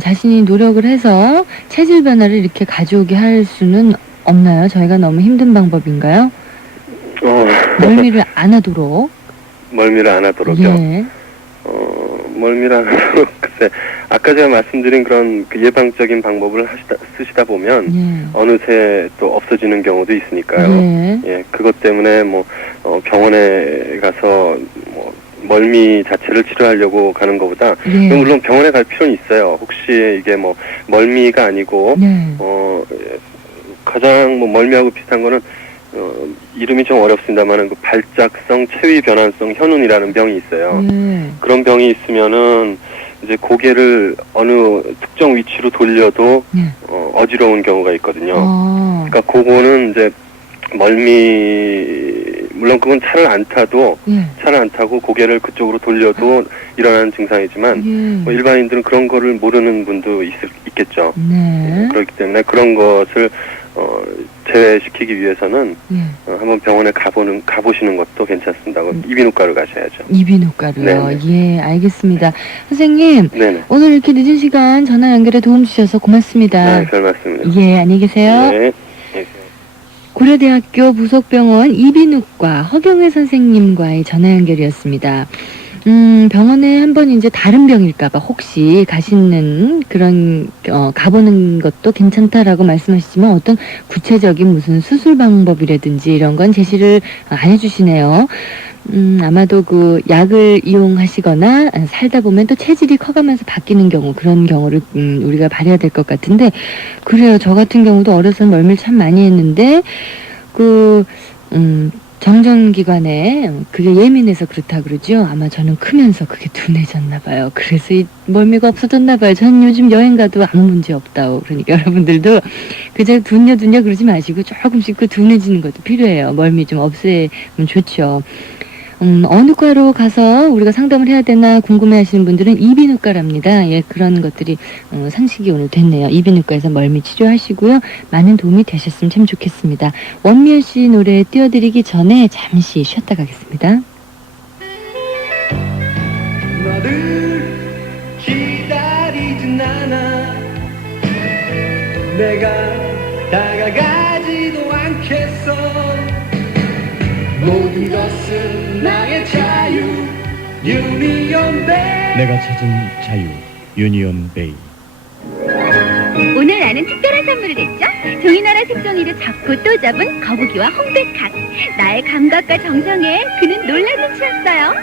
자신이 노력을 해서 체질 변화를 이렇게 가져오게 할 수는 없나요? 저희가 너무 힘든 방법인가요? 멀미를 안 하도록. 멀미를 안 하도록요. 멀미라는 글쎄 아까 제가 말씀드린 그런 그 예방적인 방법을 쓰시다 보면 어느새 또 없어지는 경우도 있으니까요. 예, 그것 때문에 뭐 병원에 가서 뭐 멀미 자체를 치료하려고 가는 것보다 물론 병원에 갈 필요는 있어요. 혹시 이게 뭐 멀미가 아니고 가장 뭐 멀미하고 비슷한 거는 이름이 좀 어렵습니다만은 그 발작성 체위 변환성 현운이라는 병이 있어요. 그런 병이 있으면은 이제 고개를 어느 특정 위치로 돌려도 어지러운 경우가 있거든요. 그러니까 그거는 이제 물론 그건 차를 안 타고 고개를 그쪽으로 돌려도 일어나는 증상이지만 뭐 일반인들은 그런 거를 모르는 분도 있겠죠. 그렇기 때문에 그런 것을 제외시키기 위해서는 한번 병원에 가보시는 것도 괜찮습니다. 이비인후과로 가셔야죠. 이비인후과로요. 네네. 예, 알겠습니다. 선생님, 네네. 오늘 이렇게 늦은 시간 전화 연결에 도움 주셔서 고맙습니다. 네, 별 말씀을요. 예, 안녕히 계세요. 네. 고려대학교 부속병원 이비인후과 허경혜 선생님과의 전화 연결이었습니다. 병원에 한번 이제 다른 병일까봐 혹시 가시는 그런 가보는 것도 괜찮다라고 말씀하시지만 어떤 구체적인 무슨 수술 방법이라든지 이런 건 제시를 안 해주시네요. 아마도 그 약을 이용하시거나 살다 보면 또 체질이 커가면서 바뀌는 경우, 그런 경우를 우리가 봐야 될 것 같은데, 그래요. 저 같은 경우도 어려서는 멀미를 참 많이 했는데 정전기관에 그게 예민해서 그렇다 그러죠. 아마 저는 크면서 그게 둔해졌나 봐요. 그래서 이 멀미가 없어졌나 봐요. 저는 요즘 여행 가도 아무 문제 없다고. 그러니까 여러분들도 그저 둔냐 그러지 마시고 조금씩 그 둔해지는 것도 필요해요. 멀미 좀 없애면 좋죠. 어느 과로 가서 우리가 상담을 해야 되나 궁금해하시는 분들은 이비인후과랍니다. 예, 그런 것들이 상식이 오늘 됐네요. 이비인후과에서 멀미 치료하시고요. 많은 도움이 되셨으면 참 좋겠습니다. 원미연 씨 노래 띄워드리기 전에 잠시 쉬었다 가겠습니다. 너를 기다리진 않아 내가 다가가지도 않겠어 모든 것은 나의 자유 유니온 베이 내가 찾은 자유 유니온 베이. 오늘 나는 특별한 선물을 했죠. 종이나라 색종이를 잡고 또 잡은 거북이와 홍백학. 나의 감각과 정성에 그는 놀라서 치웠어요.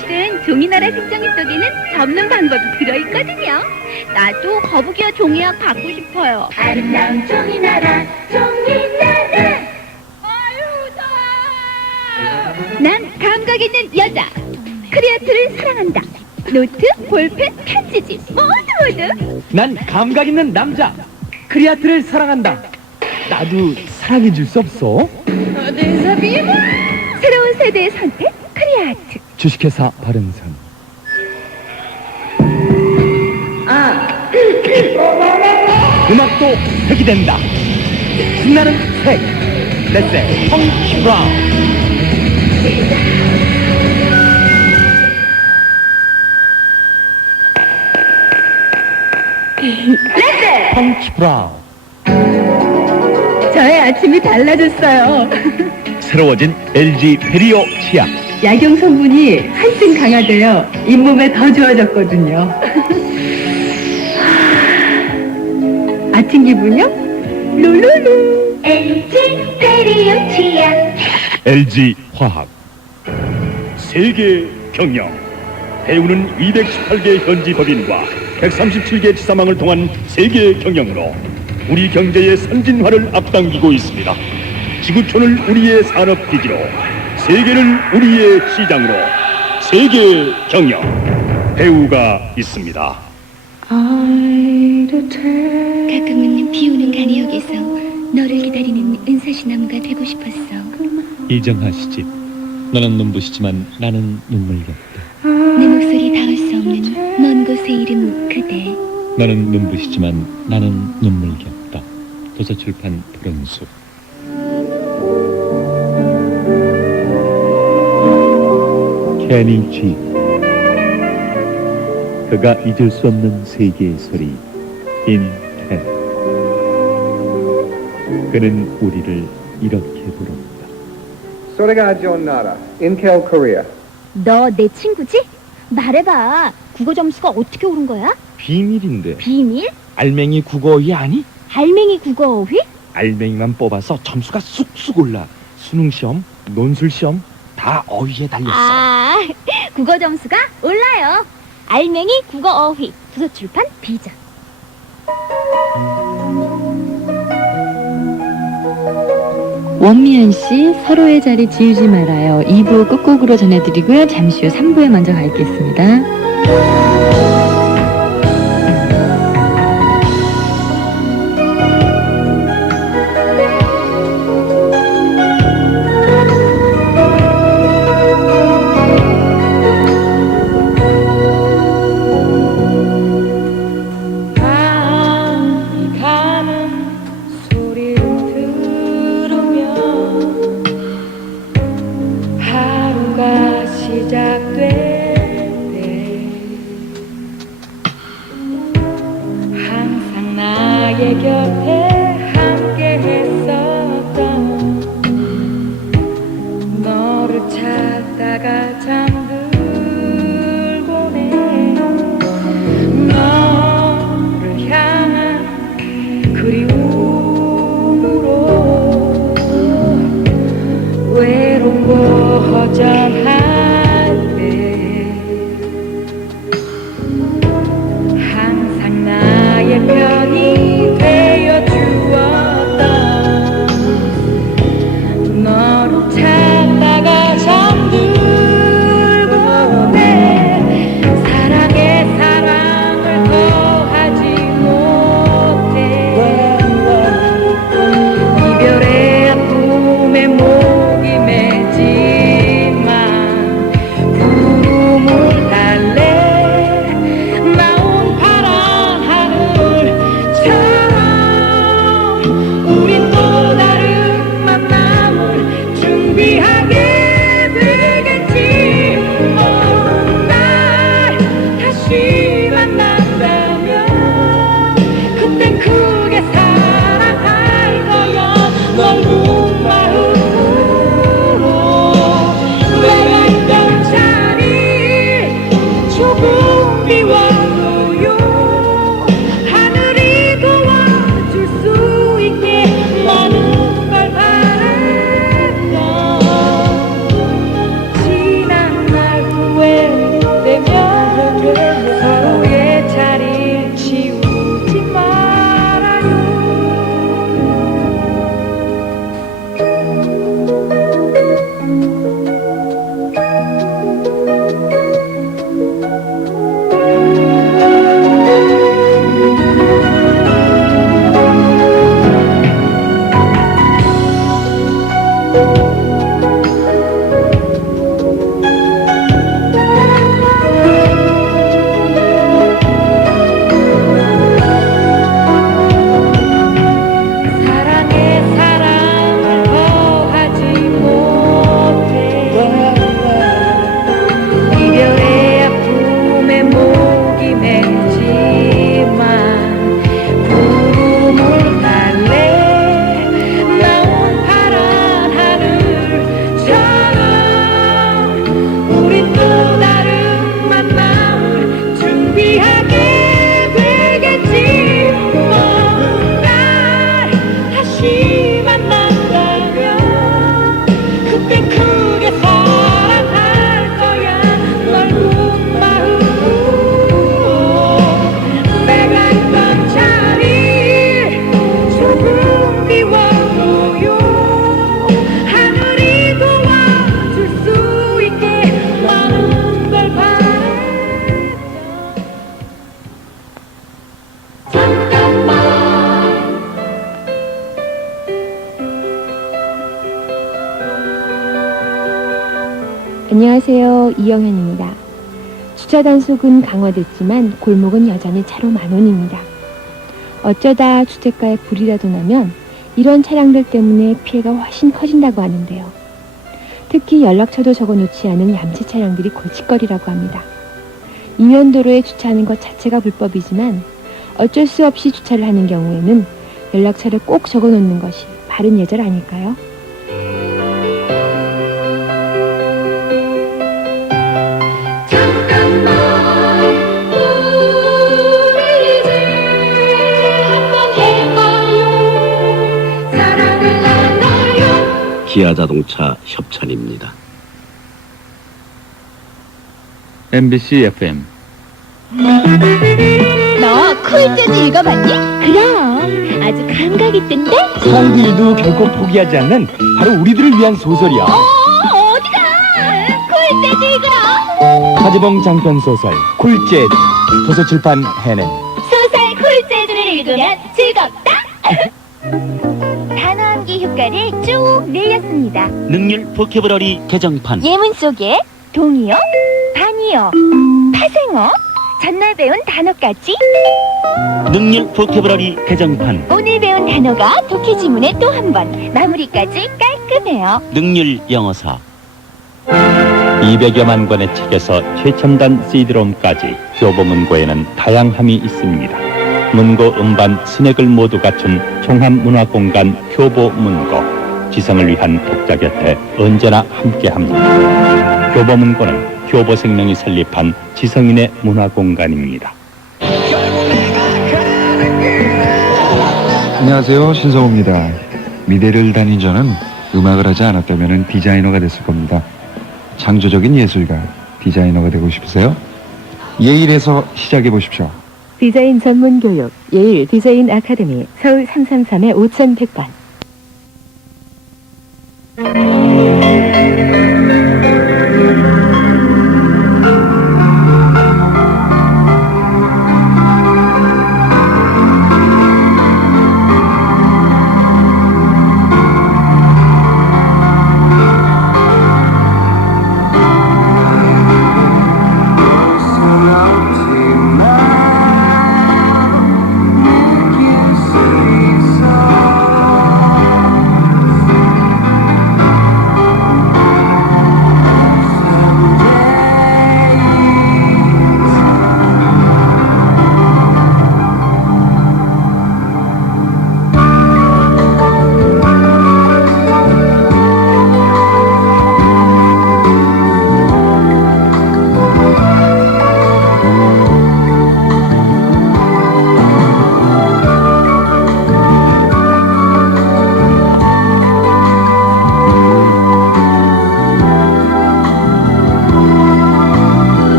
실은 종이나라 색종이 속에는 접는 방법이 들어있거든요. 나도 거북이와 종이학 받고 싶어요. 아름다운 종이나라 종이나라 난 감각 있는 여자. 크리아트를 사랑한다. 노트, 볼펜, 편지지 모두. 난 감각 있는 남자. 크리아트를 사랑한다. 나도 사랑해줄 수 없어? 어디서 비모? 새로운 세대의 선택, 크리아트. 주식회사 바른산. 음악도 색이 된다. 빛나는 색. 렛츠 펑키 브라운. 펑키 브라운. 저의 아침이 달라졌어요. 새로워진 LG 페리오 치약. 약용 성분이 한층 강화되어 잇몸에 더 좋아졌거든요. 아침 기분이요? 룰루루. LG 페리오 치약 LG 화학. 세계 경영. 배우는 218개 현지 법인과 137개 지사망을 통한 세계 경영으로 우리 경제의 선진화를 앞당기고 있습니다. 지구촌을 우리의 산업기지로, 세계를 우리의 시장으로, 세계 경영. 배우가 있습니다. 가끔은 비 오는 간이역에서 너를 기다리는 은사시나무가 되고 싶었어. 이정하 시집. 너는 눈부시지만 나는 눈물겹다. 내 목소리 닿을 수 없는 먼 곳의 이름 그대. 너는 눈부시지만 나는 눈물겹다. 도서출판 푸른숲. 케니 G. 그가 잊을 수 없는 세계의 소리. 인 캔. 그는 우리를 이렇게 부릅니다. 소리가 좋은 나라, 인켈 코리아. 너 내 친구지? 말해봐. 국어 점수가 어떻게 오른 거야? 비밀인데. 비밀? 알맹이 국어어휘 아니? 알맹이 국어어휘? 알맹이만 뽑아서 점수가 쑥쑥 올라. 수능시험, 논술시험 다 어휘에 달렸어. 아, 국어 점수가 올라요. 알맹이 국어어휘 도서출판 비전. 원미연 씨 서로의 자리 지우지 말아요. 2부 끝곡으로 전해드리고요. 잠시 후 3부에 먼저 가 있겠습니다. 안녕하세요. 이영현입니다. 주차 단속은 강화됐지만 골목은 여전히 차로 만원입니다. 어쩌다 주택가에 불이라도 나면 이런 차량들 때문에 피해가 훨씬 커진다고 하는데요. 특히 연락처도 적어놓지 않은 얌체 차량들이 골칫거리라고 합니다. 이면도로에 주차하는 것 자체가 불법이지만 어쩔 수 없이 주차를 하는 경우에는 연락처를 꼭 적어놓는 것이 바른 예절 아닐까요? 잠깐만 기아자동차 협찬입니다. MBC FM. 너 코일 재즈 읽어봤니? 그럼 아주 감각 있던데? 사람들도 결코 포기하지 않는 바로 우리들을 위한 소설이야. 어디가? 코일 재즈 읽으러. 하지봉 장편 소설 쿨재즈 도서출판 해냄. 소설 코일 재즈를 읽으면 즐겁다. 단어 암기 효과를 쭉 늘렸습니다. 능률 보케브러리 개정판. 예문 속에 동의어, 반의어, 파생어, 전날 배운 단어까지 능률 보케브러리 개정판. 오늘 배운 단어가 독해 지문에 또 한 번 마무리까지 깔끔해요. 능률 영어사. 200여만 권의 책에서 최첨단 CD롬까지 교보문고에는 다양함이 있습니다. 문고 음반 스낵을 모두 갖춘 종합 문화공간 교보문고. 지성을 위한 독자 곁에 언제나 함께합니다. 교보문고는 교보생명이 설립한 지성인의 문화공간입니다. 안녕하세요, 신성호입니다. 미대를 다닌 저는 음악을 하지 않았다면 디자이너가 됐을 겁니다. 창조적인 예술가, 디자이너가 되고 싶으세요? 예일에서 시작해 보십시오. 디자인 전문 교육 예일 디자인 아카데미 서울 333의 5100번.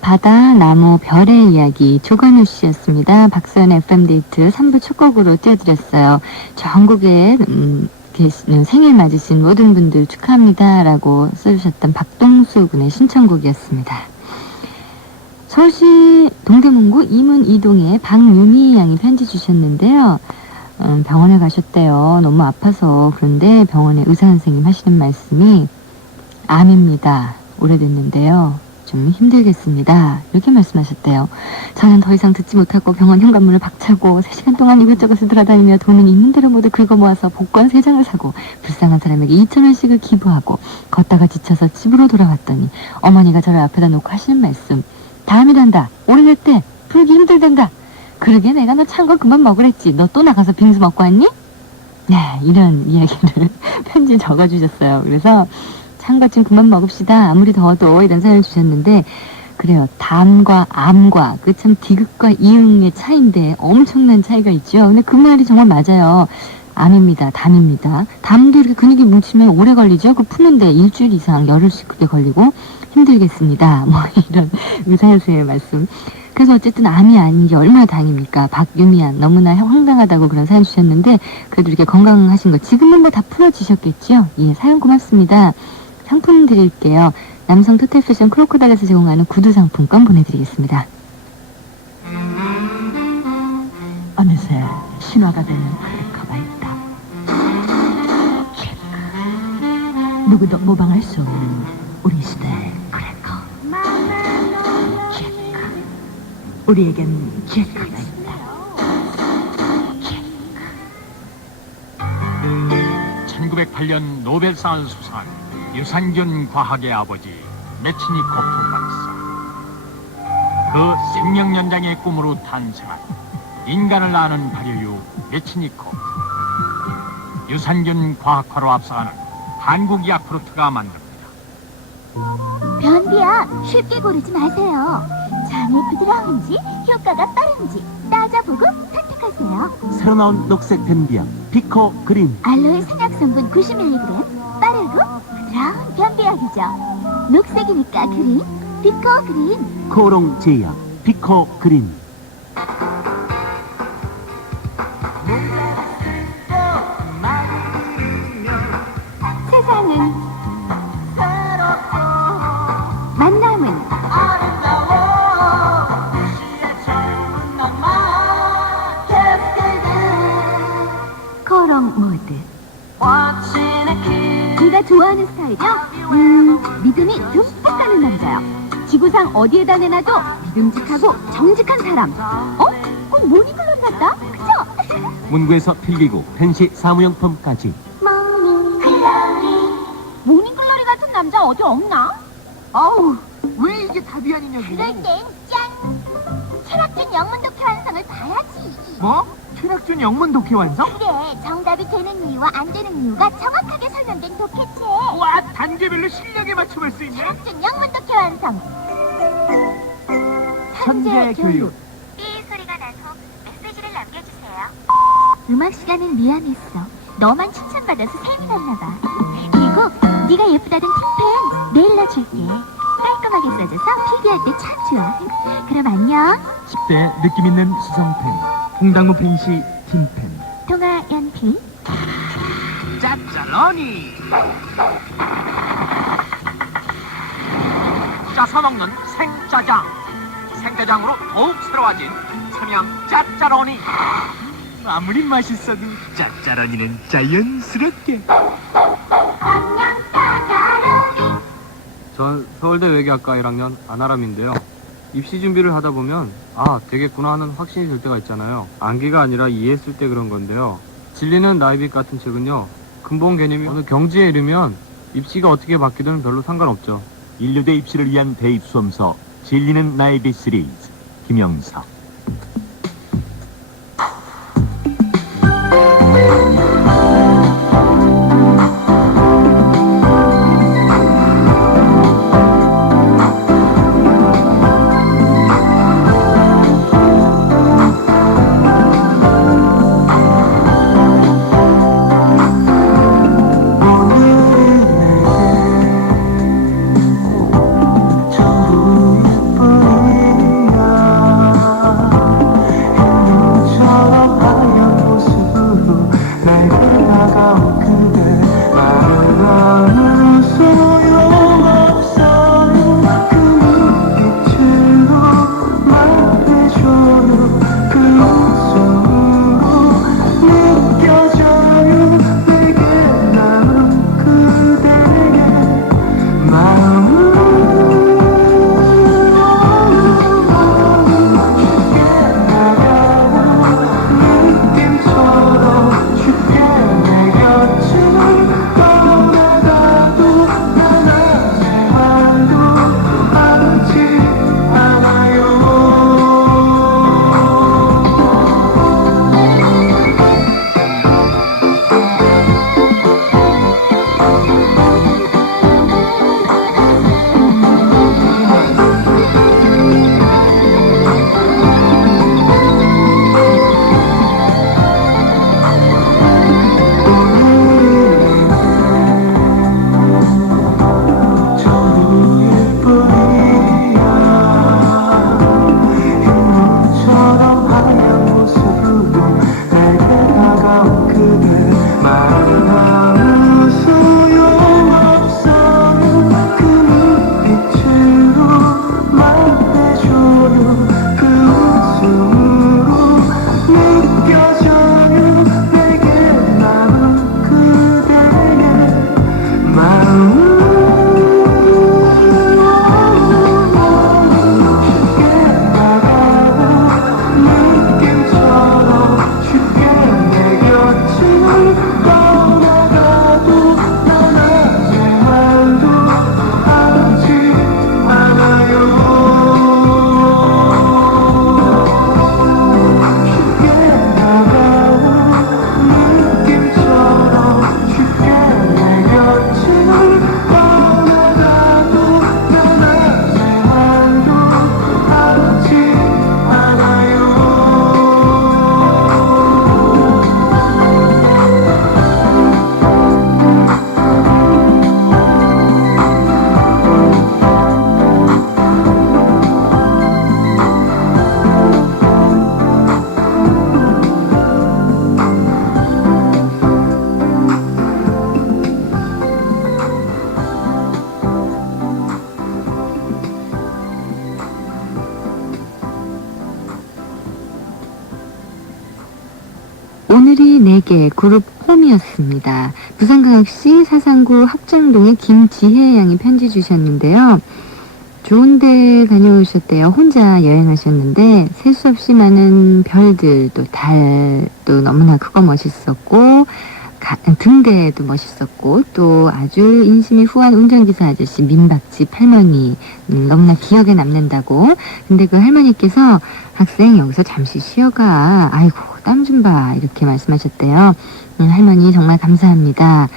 바다, 나무, 별의 이야기 조건우 씨였습니다. 박소연의 FM데이트 3부 첫 곡으로 띄워드렸어요. 전국에 계시는 생일 맞으신 모든 분들 축하합니다 라고 써주셨던 박동수 군의 신청곡이었습니다. 서울시 동대문구 이문 2동에 박유미 양이 편지 주셨는데요. 병원에 가셨대요. 너무 아파서. 그런데 병원에 의사 선생님 하시는 말씀이 암입니다. 오래됐는데요. 좀 힘들겠습니다. 이렇게 말씀하셨대요. 저는 더 이상 듣지 못하고 병원 현관문을 박차고 3시간 동안 이것저것을 돌아다니며 돈은 있는 대로 모두 긁어 모아서 복권 3장을 사고 불쌍한 사람에게 2,000원씩을 기부하고 걷다가 지쳐서 집으로 돌아왔더니 어머니가 저를 앞에다 놓고 하시는 말씀. 다음이란다. 오래됐대. 풀기 힘들단다. 그러게 내가 너 찬 거 그만 먹으랬지. 너 또 나가서 빙수 먹고 왔니? 네, 이런 이야기를 편지에 적어주셨어요. 그래서 찬 것 좀 그만 먹읍시다. 아무리 더워도 이런 사연을 주셨는데 그래요. 담과 암과 그 참 디귿과 이응의 차이인데 엄청난 차이가 있죠. 근데 그 말이 정말 맞아요. 암입니다. 담입니다. 담도 이렇게 근육이 뭉치면 오래 걸리죠. 그 푸는데 일주일 이상 열흘씩 그게 걸리고 힘들겠습니다. 뭐 이런 의사 선생님의 말씀. 그래서 어쨌든 암이 아닌 게 얼마나 다행입니까. 박유미안 너무나 황당하다고 그런 사연 주셨는데 그래도 이렇게 건강하신 거 지금은 뭐 다 풀어지셨겠죠. 예, 사연 고맙습니다. 상품 드릴게요. 남성 토탈 패션 크로코달에서 제공하는 구두 상품권 보내드리겠습니다. 어느새 신화가 되는 아프리카가 있다. 누구도 모방할 수 없는 우리 시대의 크래커. 우리에겐 제카가 있다. 1908년 노벨상을 수상한 유산균 과학의 아버지 메치니코프 박사. 그 생명연장의 꿈으로 탄생한 인간을 아는 발효유 메치니코프. 유산균 과학화로 앞서가는 한국 야쿠르트가 만듭니다. 변비약 쉽게 고르지 마세요. 장이 부드러운지 효과가 빠른지 따져보고 선택하세요. 새로 나온 녹색 변비약 피코 그린. 알로에 생약 성분 90mg 빠르고 부드러운 변비약이죠. 녹색이니까 그린, 피코 그린. 코롱 제약 피코 그린. 세상은 만남은 코롱 모드. 네가 좋아하는 스타일이요? 믿음이 듬뿍 가는 남자요. 지구상 어디에다 내놔도 믿음직하고 정직한 사람. 꼭 모닝글로리 같다? 그쵸? 문구에서 필기구 펜시 사무용품까지. 모닝글로리 같은 남자 어디 없나? 아우, 왜 이게 답이 아니냐고. 그럴 땐 짠! 철학적 영문 독해 완성을 봐야지. 뭐? 최락준 영문 독해 완성? 그래, 정답이 되는 이유와 안 되는 이유가 정확하게 설명된 독해책. 와, 단계별로 실력에 맞춰볼 수 있네. 철학적 영문 독해 완성. 천재 교육. 삐 소리가 나서 메시지를 남겨주세요. 음악 시간은 미안했어. 너만 칭찬받아서 셈이 났나봐. 그리고 네가 예쁘다던 틴펜 내일 놔줄게. 깔끔하게 써줘서 필기할 때 참 좋아. 그럼 안녕. 10대 느낌 있는 수성펜. 홍당무 펜시 틴펜. 동아 연필. 짭짤러니 짜서 먹는 생짜장. 생짜장으로 더욱 새로워진 삼양 짭짤러니. 아무리 맛있어도 짭짤하니는 자연스럽게. 전 서울대 외교학과 1학년 안아람인데요. 입시 준비를 하다 보면 되겠구나 하는 확신이 들 때가 있잖아요. 암기가 아니라 이해했을 때 그런 건데요. 진리는 나이빗 같은 책은요. 근본 개념이 어느 경지에 이르면 입시가 어떻게 바뀌든 별로 상관없죠. 인류대 입시를 위한 대입 수험서 진리는 나이빗 시리즈 김영석. 전부 예쁘니 오늘이 4개 그룹 홈이었습니다. 부산광역시 사상구 합정동의 김지혜 양이 편지 주셨는데요. 좋은데 다녀오셨대요. 혼자 여행하셨는데 셀 수 없이 많은 별들도 달도 너무나 크고 멋있었고 등대도 멋있었고 또 아주 인심이 후한 운전기사 아저씨 민박집 할머니 너무나 기억에 남는다고. 근데 그 할머니께서 학생 여기서 잠시 쉬어가. 아이고 땀 좀 봐. 이렇게 말씀하셨대요. 할머니 정말 감사합니다.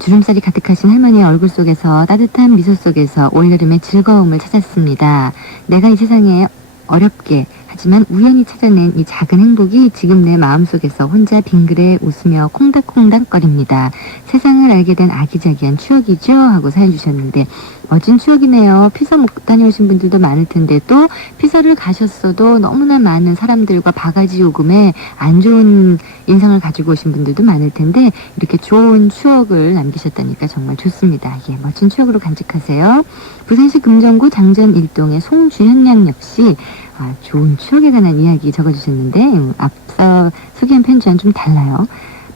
주름살이 가득하신 할머니의 얼굴 속에서 따뜻한 미소 속에서 올여름의 즐거움을 찾았습니다. 내가 이 세상에 어렵게 하지만 우연히 찾아낸 이 작은 행복이 지금 내 마음속에서 혼자 빙그레 웃으며 콩닥콩닥거립니다. 세상을 알게 된 아기자기한 추억이죠? 하고 사연 주셨는데 멋진 추억이네요. 피서 못 다녀오신 분들도 많을 텐데 또 피서를 가셨어도 너무나 많은 사람들과 바가지 요금에 안 좋은 인상을 가지고 오신 분들도 많을 텐데 이렇게 좋은 추억을 남기셨다니까 정말 좋습니다. 예, 멋진 추억으로 간직하세요. 부산시 금정구 장전 1동의 송주현 양 역시 좋은 추억에 관한 이야기 적어주셨는데 앞서 소개한 편지와는 좀 달라요.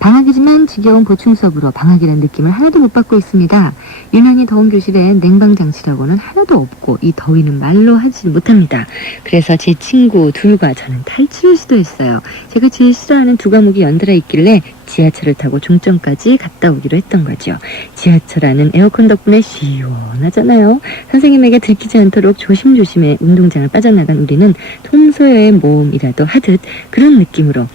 방학이지만 지겨운 보충 수업으로 방학이라는 느낌을 하나도 못 받고 있습니다. 유난히 더운 교실에 냉방장치라고는 하나도 없고 이 더위는 말로 하지 못합니다. 그래서 제 친구 둘과 저는 탈출을 시도했어요. 제가 제일 싫어하는 2과목이 연달아 있길래 지하철을 타고 종점까지 갔다 오기로 했던 거죠. 지하철 안은 에어컨 덕분에 시원하잖아요. 선생님에게 들키지 않도록 조심조심해 운동장을 빠져나간 우리는 통소여의 모험이라도 하듯 그런 느낌으로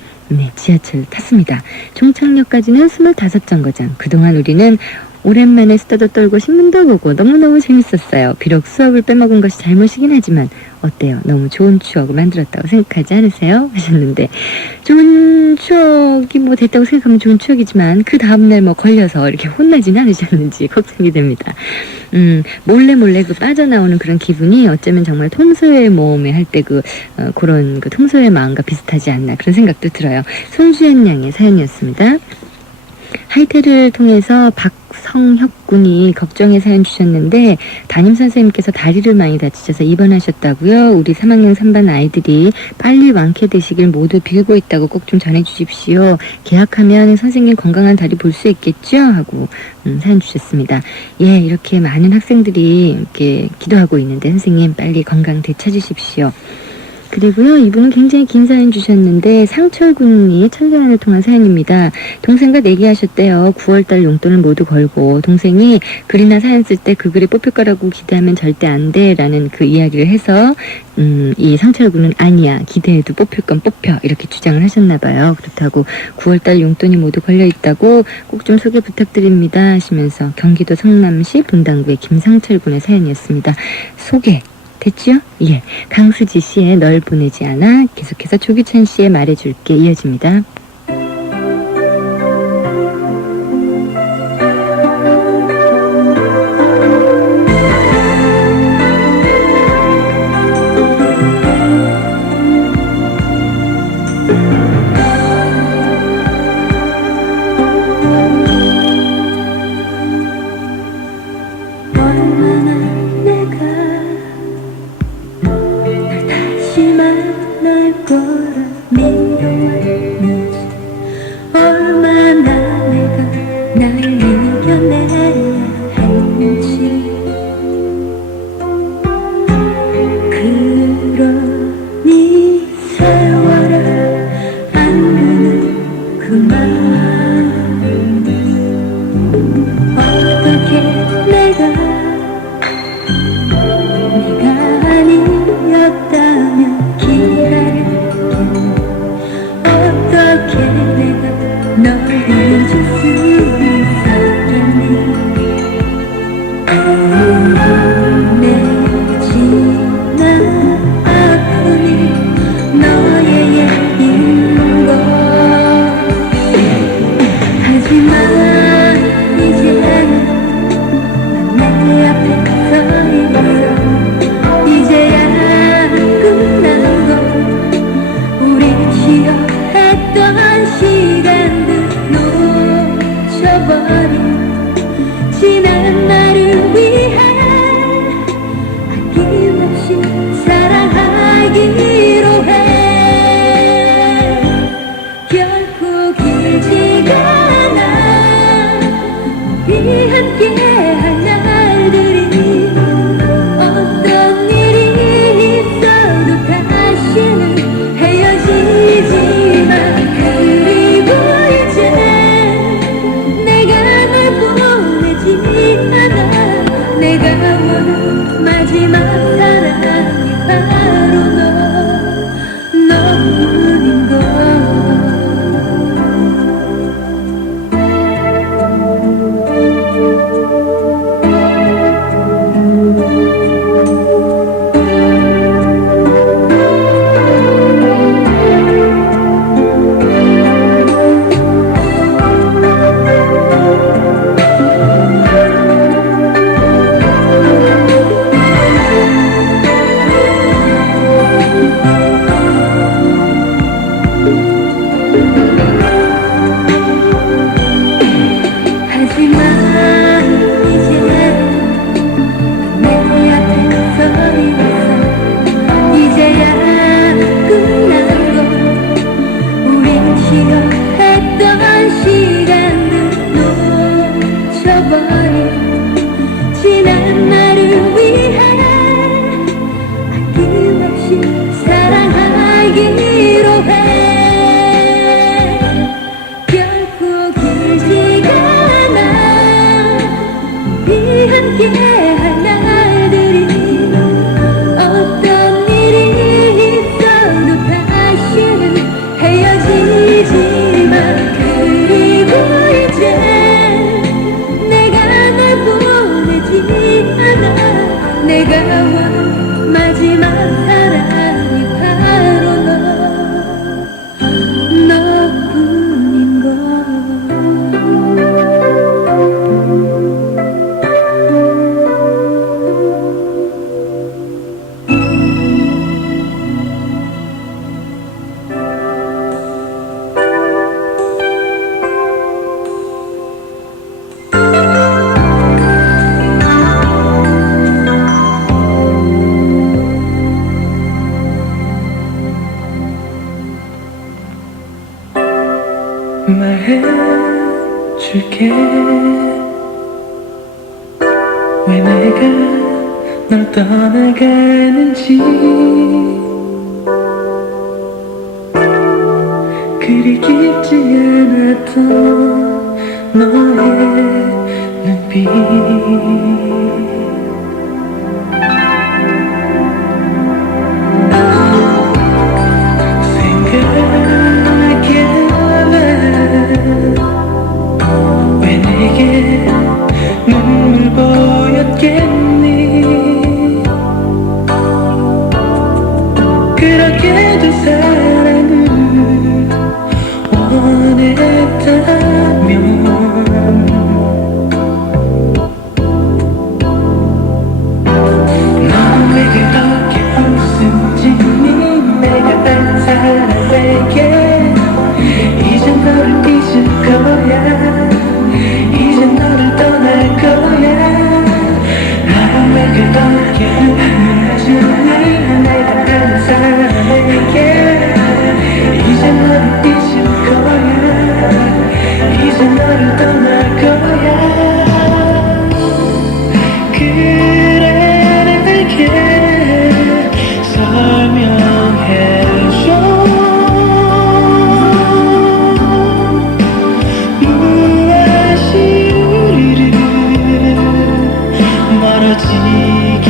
지하철 탔습니다. 종착역까지는 25정거장. 그동안 우리는 오랜만에 수다도 떨고 신문도 보고 너무너무 재밌었어요. 비록 수업을 빼먹은 것이 잘못이긴 하지만 어때요? 너무 좋은 추억을 만들었다고 생각하지 않으세요? 하셨는데 좋은 추억이 뭐 됐다고 생각하면 좋은 추억이지만 그 다음날 뭐 걸려서 이렇게 혼나진 않으셨는지 걱정이 됩니다. 몰래 그 빠져나오는 그런 기분이 어쩌면 정말 통소의 모험에 할 때 그런 그 통소의 마음과 비슷하지 않나 그런 생각도 들어요. 송주현 양의 사연이었습니다. 하이텔을 통해서 박성혁 군이 걱정의 사연 주셨는데 담임선생님께서 다리를 많이 다치셔서 입원하셨다고요. 우리 3학년 3반 아이들이 빨리 완쾌되시길 모두 빌고 있다고 꼭 좀 전해주십시오. 계약하면 선생님 건강한 다리 볼 수 있겠죠? 하고 사연 주셨습니다. 예, 이렇게 많은 학생들이 이렇게 기도하고 있는데 선생님 빨리 건강 되찾으십시오. 그리고요, 이분은 굉장히 긴 사연 주셨는데 상철 군이 천리안을 통한 사연입니다. 동생과 내기하셨대요. 9월달 용돈을 모두 걸고 동생이 글이나 사연 쓸 때 그 글이 뽑힐 거라고 기대하면 절대 안 돼 라는 그 이야기를 해서 이 상철 군은 아니야, 기대해도 뽑힐 건 뽑혀 이렇게 주장을 하셨나 봐요. 그렇다고 9월달 용돈이 모두 걸려있다고 꼭 좀 소개 부탁드립니다 하시면서 경기도 성남시 분당구의 김상철 군의 사연이었습니다. 소개 됐죠? 예. 강수지 씨의 널 보내지 않아, 계속해서 조규찬 씨의 말해줄게 이어집니다. 네가 아니었다면 기다릴게. 말해줄게. 왜 내가 널 떠나가는지 그리 깊지 않았던 너의 눈빛. 왜 내게 눈물 보였겠니. 그렇게도 사랑을 원했다면 넌 왜 그렇게 웃음짓니. 내가 딴 사람에게 이제 너를 잊을 거야. 이제 너를 떠날 거야. 나를 왜 그렇게 웃음짓니. 내가 딴 사람에게 이제 너를 잊을 거야. 이제 너를 떠날 거야. 그래 내게 설명해줘. 무엇이 우리를 멀어지게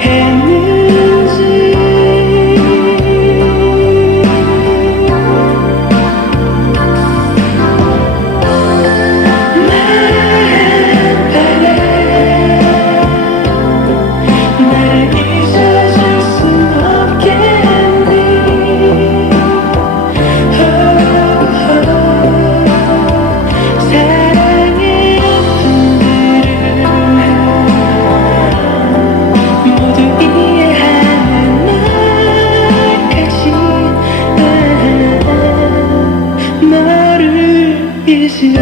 했는지. 나를 잊어줄 순 없겠니. 사랑의 아픔들을 모두 이해하는 날까지 너를 잊을래.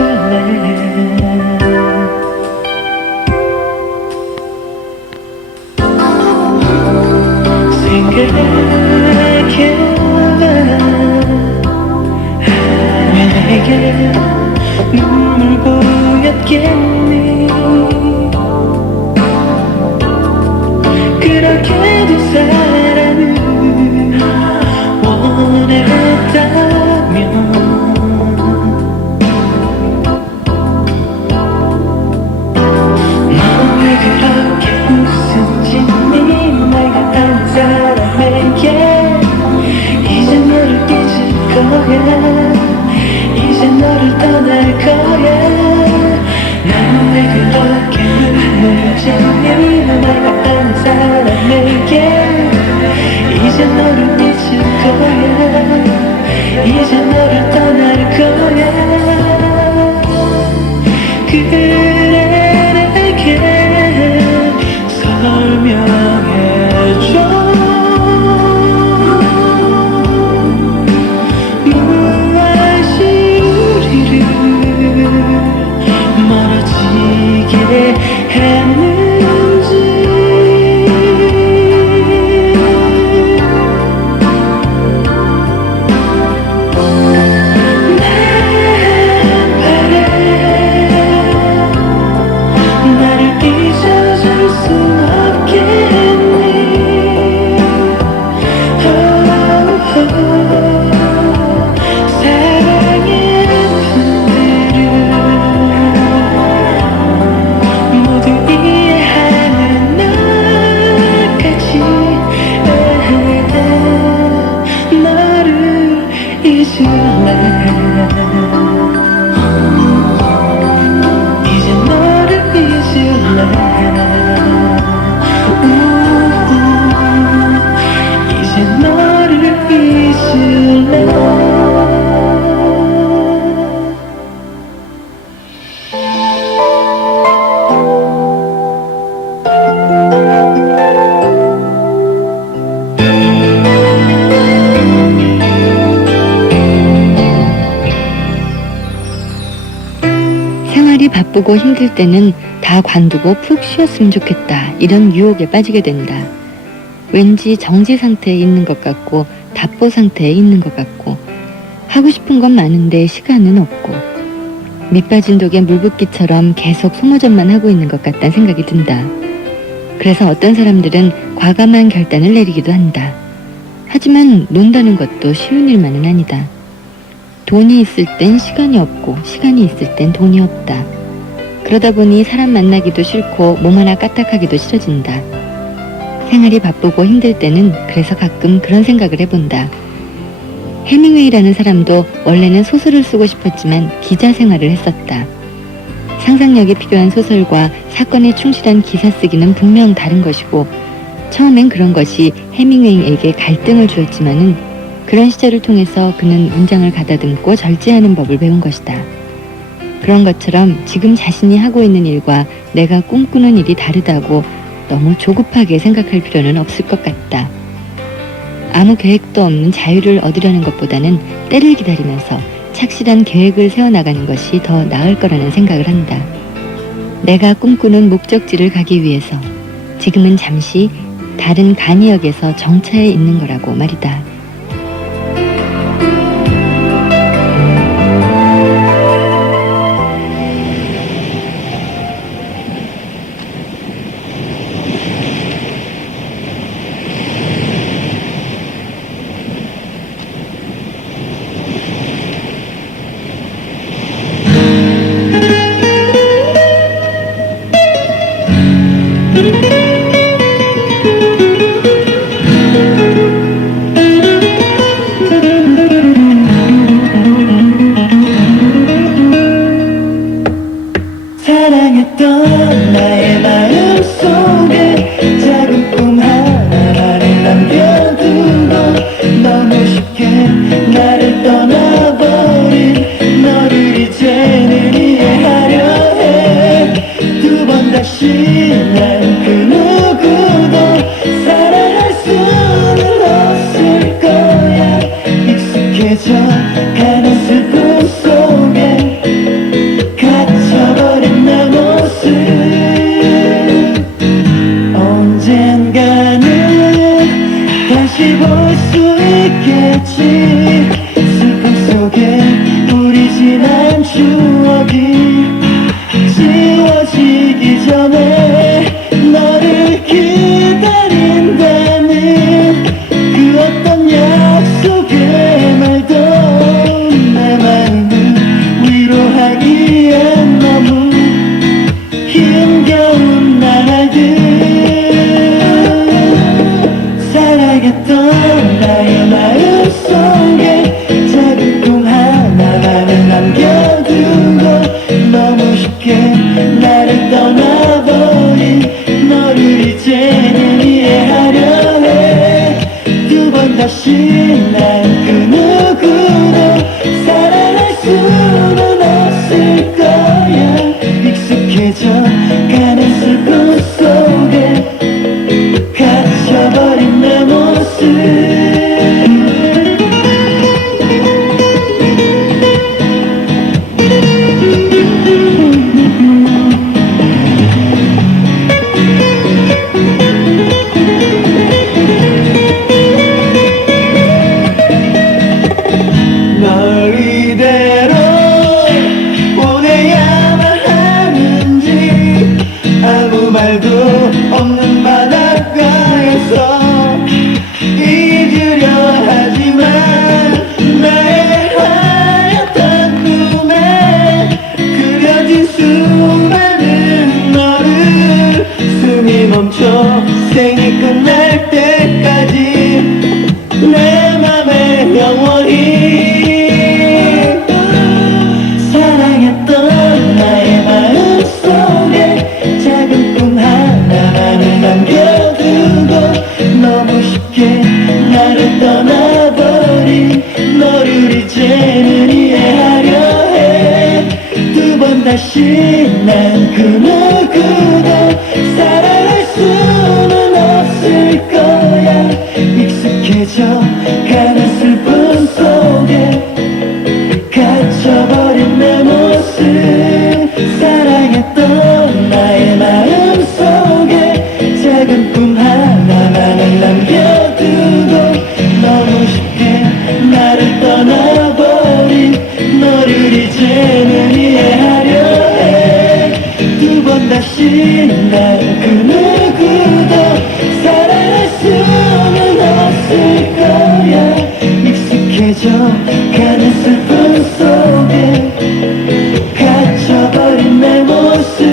생각해봐. 왜 내게 눈물 보였겠니. 그렇게도 사랑을 원했다면 넌 왜 그렇게 웃음짓니. 내가 딴 사람에게 이제 너를 잊을 거야. 이제 너를 떠날 거야. 나는 왜 그렇게 눈물짓니. 내가 딴 사람에게 이제 너를 잊을 거야. 이제 너를 떠날 거야. 그래 내게 설명해줘. 무엇이 우리를 멀어지게 했는지. 난 바래 나를 잊어줄 순 없겠니. 사랑의 아픔들을 모두 이해하는 날까지 너를 잊을래. 이제 너를 잊을래. 이제 너를 잊을래. 생활이 바쁘고 힘들 때는 다 관두고 푹 쉬었으면 좋겠다. 이런 유혹에 빠지게 된다. 왠지 정지 상태에 있는 것 같고 답보 상태에 있는 것 같고 하고 싶은 건 많은데 시간은 없고 밑빠진 독에 물붓기처럼 계속 소모전만 하고 있는 것 같다는 생각이 든다. 그래서 어떤 사람들은 과감한 결단을 내리기도 한다. 하지만 논다는 것도 쉬운 일만은 아니다. 돈이 있을 땐 시간이 없고 시간이 있을 땐 돈이 없다. 그러다 보니 사람 만나기도 싫고 몸 하나 까딱하기도 싫어진다. 생활이 바쁘고 힘들 때는 그래서 가끔 그런 생각을 해본다. 해밍웨이라는 사람도 원래는 소설을 쓰고 싶었지만 기자 생활을 했었다. 상상력이 필요한 소설과 사건에 충실한 기사 쓰기는 분명 다른 것이고 처음엔 그런 것이 해밍웨이에게 갈등을 주었지만은 그런 시절을 통해서 그는 문장을 가다듬고 절제하는 법을 배운 것이다. 그런 것처럼 지금 자신이 하고 있는 일과 내가 꿈꾸는 일이 다르다고 너무 조급하게 생각할 필요는 없을 것 같다. 아무 계획도 없는 자유를 얻으려는 것보다는 때를 기다리면서 착실한 계획을 세워나가는 것이 더 나을 거라는 생각을 한다. 내가 꿈꾸는 목적지를 가기 위해서 지금은 잠시 다른 간이역에서 정차해 있는 거라고 말이다. 사랑했던 나의 마음 속에 작은 꿈 하나를 남겨두고 너무 쉽게 나를 떠나버린 너를 이제는 이해하려 해. 두 번 다시 난 그 누구도 사랑할 수는 없을 거야. 익숙해져 가는 슬픔 속에 갇혀버린 내 모습. 언젠가는 다시 볼 수 있겠지. 슬픔 속에 우리 지난 추억이 지워지기 전에 너를 기다린다는 그 어떤 약속의 말도 내 마음을 위로하기엔 너무 힘겨운 날들. 사랑했던 나의 마음 속에 작은 꿈 하나만을 남겨두고 너무 쉽게 나를 떠나버린 너를 이제는 이해하려 해. 두 번 다시 난 그 누구도 사랑할 수는 없을 거야. 익숙해져 가는 슬픔 속에 갇혀버린 내 모습. 널 이대로 보내야만 하는지 아무 말도 없는 바닷가에서 잊으려 하지만 나의 하얗던 꿈에 그려진 수많은 너를 숨이 멈춰 생이 끝날 때까지 내 맘에 영원히 사랑했던 나의 마음 속에 작은 꿈 하나만을 남겨두고 너무 쉽게 나를 떠나버린 너를 이제는 이해하려 해. 두 번 다시 난 그 누구도 사랑할 수는 없을 거야. 익숙해져 가는 슬픔 속에 갇혀버린 내 모습. 사랑했던 나의 마음 속에 작은 꿈 하나만을 남겨두고 너무 쉽게 나를 떠나버린 강해져 가는 슬픔 속에 갇혀버린 내 모습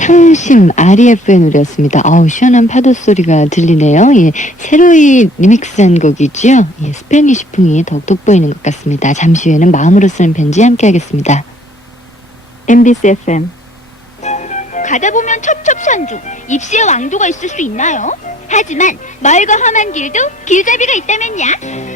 상심 REF의 노래였습니다. 시원한 파도 소리가 들리네요. 예, 새로이 리믹스한 곡이죠. 예, 스페니쉬풍이 더욱 돋보이는 것 같습니다. 잠시 후에는 마음으로 쓰는 편지 함께 하겠습니다. MBC FM 가다 보면 첩첩산중, 입시의 왕도가 있을 수 있나요? 하지만 멀고 험한 길도 길잡이가 있다면야.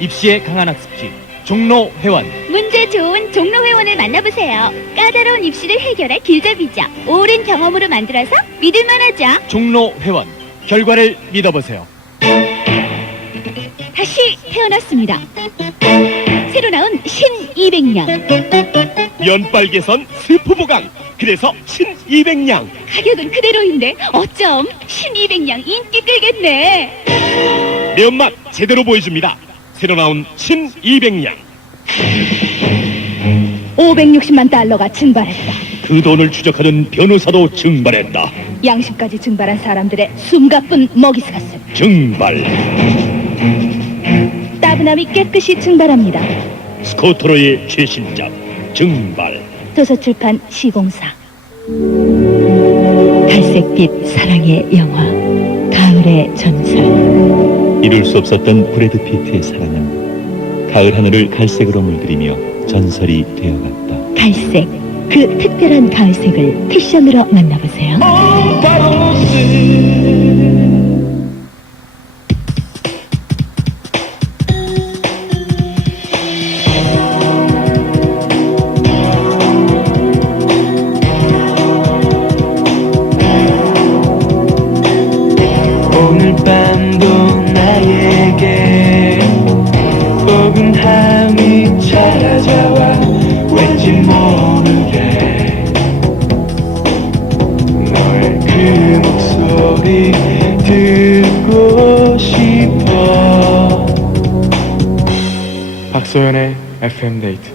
입시에 강한 학습지 종로 회원. 문제 좋은 종로 회원을 만나보세요. 까다로운 입시를 해결할 길잡이죠. 오랜 경험으로 만들어서 믿을만하죠. 종로 회원. 결과를 믿어보세요. 다시 태어났습니다. 새로 나온 신200냥. 연빨 개선 스프 보강. 그래서 신200냥. 가격은 그대로인데 어쩜 신200냥 인기 끌겠네. 매운맛 제대로 보여줍니다. 새로 나온 신200냥. 560만 달러가 증발했다. 그 돈을 추적하는 변호사도 증발했다. 양심까지 증발한 사람들의 숨가쁜 먹이사슬. 증발. 따분함이 깨끗이 증발합니다. 스코트로의 최신작 증발. 도서출판 시공사. 갈색빛 사랑의 영화 가을의 전설. 이룰 수 없었던 브래드 피트의 사랑은 가을 하늘을 갈색으로 물들이며 전설이 되어갔다. 갈색, 그 특별한 가을색을 패션으로 만나보세요. 오늘 밤도 나에게 포근함이 찾아와 왠지 모르게 너의 그 목소리 듣고 싶어. 박소연의 FM 데이트.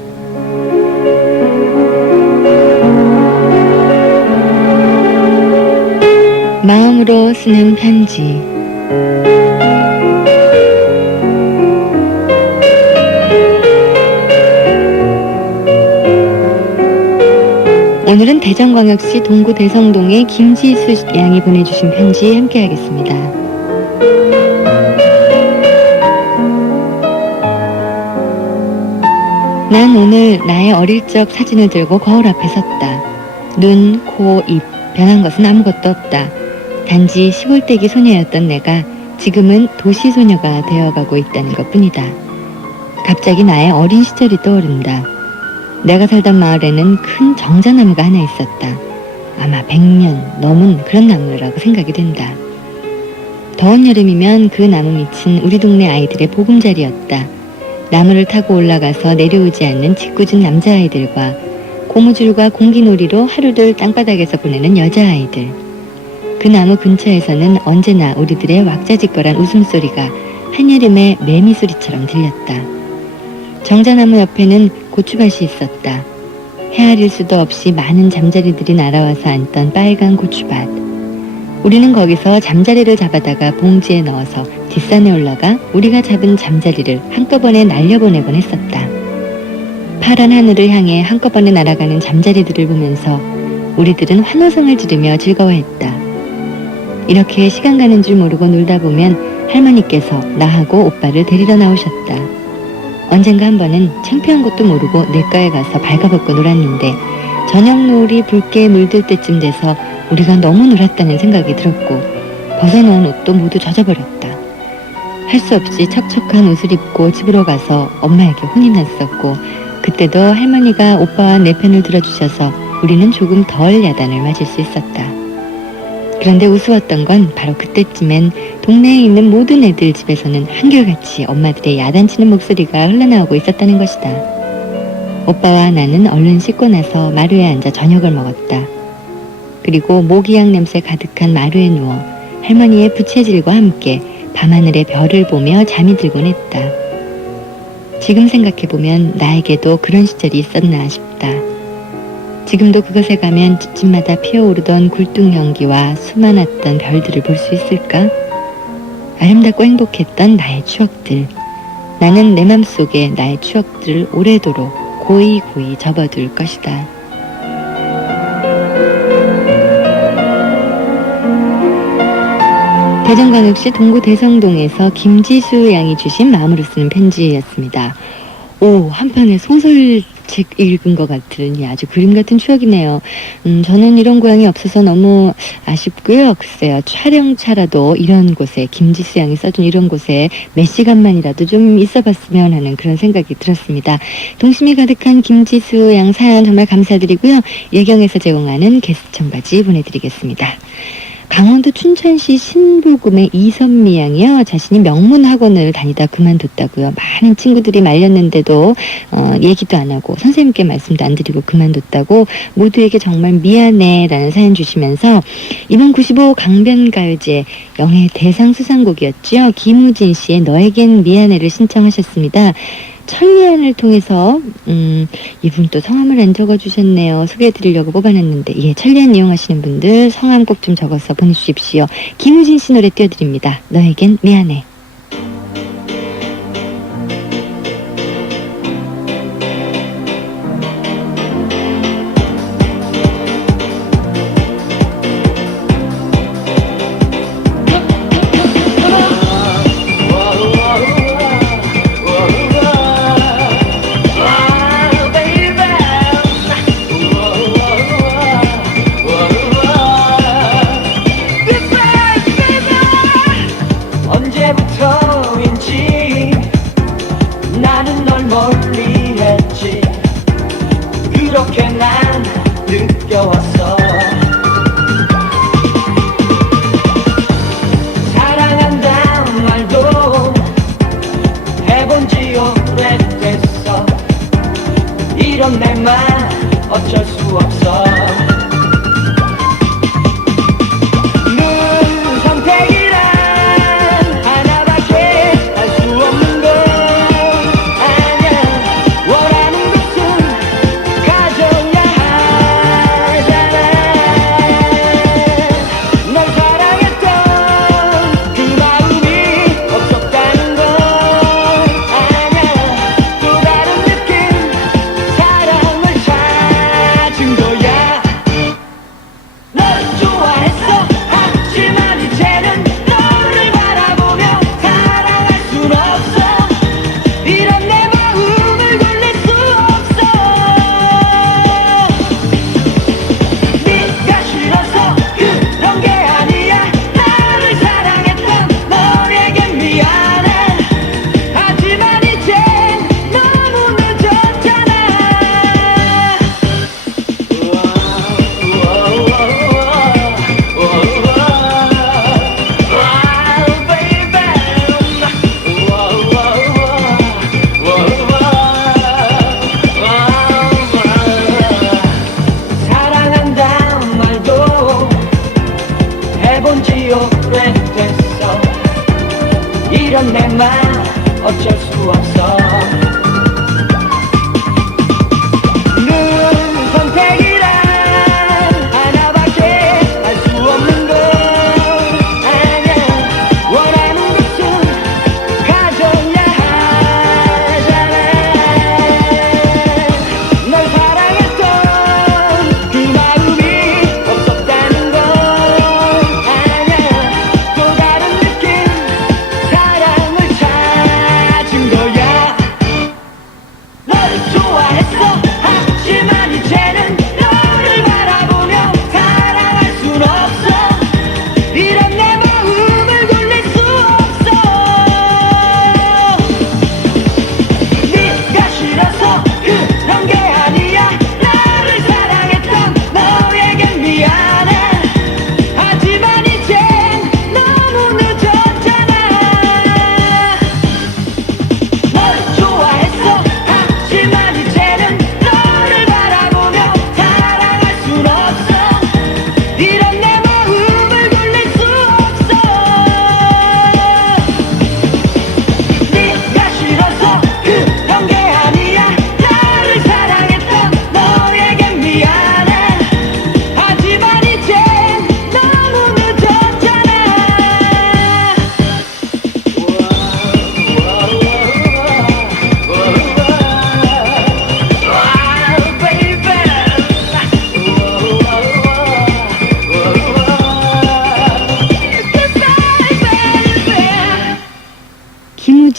마음으로 쓰는 편지. 오늘은 대전광역시 동구 대성동의 김지수 양이 보내주신 편지 함께 하겠습니다. 난 오늘 나의 어릴 적 사진을 들고 거울 앞에 섰다. 눈, 코, 입 변한 것은 아무것도 없다. 단지 시골떼기 소녀였던 내가 지금은 도시 소녀가 되어가고 있다는 것뿐이다. 갑자기 나의 어린 시절이 떠오른다. 내가 살던 마을에는 큰 정자나무가 하나 있었다. 아마 100년 넘은 그런 나무라고 생각이 된다. 더운 여름이면 그 나무 밑은 우리 동네 아이들의 보금자리였다. 나무를 타고 올라가서 내려오지 않는 짓궂은 남자아이들과 고무줄과 공기놀이로 하루를 땅바닥에서 보내는 여자아이들. 그 나무 근처에서는 언제나 우리들의 왁자지껄한 웃음소리가 한여름의 매미소리처럼 들렸다. 정자나무 옆에는 고추밭이 있었다. 헤아릴 수도 없이 많은 잠자리들이 날아와서 앉던 빨간 고추밭. 우리는 거기서 잠자리를 잡아다가 봉지에 넣어서 뒷산에 올라가 우리가 잡은 잠자리를 한꺼번에 날려보내곤 했었다. 파란 하늘을 향해 한꺼번에 날아가는 잠자리들을 보면서 우리들은 환호성을 지르며 즐거워했다. 이렇게 시간 가는 줄 모르고 놀다 보면 할머니께서 나하고 오빠를 데리러 나오셨다. 언젠가 한 번은 창피한 것도 모르고 냇가에 가서 발가벗고 놀았는데 저녁 노을이 붉게 물들 때쯤 돼서 우리가 너무 놀았다는 생각이 들었고 벗어놓은 옷도 모두 젖어버렸다. 할 수 없이 척척한 옷을 입고 집으로 가서 엄마에게 혼이 났었고 그때도 할머니가 오빠와 내 편을 들어주셔서 우리는 조금 덜 야단을 맞을 수 있었다. 그런데 우스웠던 건 바로 그때쯤엔 동네에 있는 모든 애들 집에서는 한결같이 엄마들의 야단치는 목소리가 흘러나오고 있었다는 것이다. 오빠와 나는 얼른 씻고 나서 마루에 앉아 저녁을 먹었다. 그리고 모기향 냄새 가득한 마루에 누워 할머니의 부채질과 함께 밤하늘의 별을 보며 잠이 들곤 했다. 지금 생각해보면 나에게도 그런 시절이 있었나 싶다. 지금도 그것에 가면 집집마다 피어오르던 굴뚝연기와 수많았던 별들을 볼 수 있을까? 아름답고 행복했던 나의 추억들. 나는 내 맘속에 나의 추억들을 오래도록 고이고이 접어둘 것이다. 대전광역시 동구 대성동에서 김지수 양이 주신 마음으로 쓰는 편지였습니다. 오, 한편의 소설책 읽은 것 같은 아주 그림 같은 추억이네요. 저는 이런 고향이 없어서 너무 아쉽고요. 글쎄요, 촬영차라도 이런 곳에, 김지수 양이 써준 이런 곳에 몇 시간만이라도 좀 있어봤으면 하는 그런 생각이 들었습니다. 동심이 가득한 김지수 양 사연 정말 감사드리고요. 예경에서 제공하는 게스트 청바지 보내드리겠습니다. 강원도 춘천시 신부금의 이선미 양이요. 자신이 명문 학원을 다니다 그만뒀다고요. 많은 친구들이 말렸는데도 얘기도 안 하고 선생님께 말씀도 안 드리고 그만뒀다고 모두에게 정말 미안해라는 사연 주시면서 이번 95 강변가요제 영예 대상 수상곡이었죠. 김우진 씨의 너에겐 미안해를 신청하셨습니다. 천리안을 통해서 이분 또 성함을 안 적어주셨네요. 소개해드리려고 뽑아놨는데 예, 천리안 이용하시는 분들 성함 꼭 좀 적어서 보내주십시오. 김우진 씨 노래 띄워드립니다. 너에겐 미안해. 언제부터인지 나는 널 멀리했지. 그렇게 난 느껴왔어. 사랑한다는 말도 해본 지 오래됐어. 이런 내 말 어쩔 수 없어.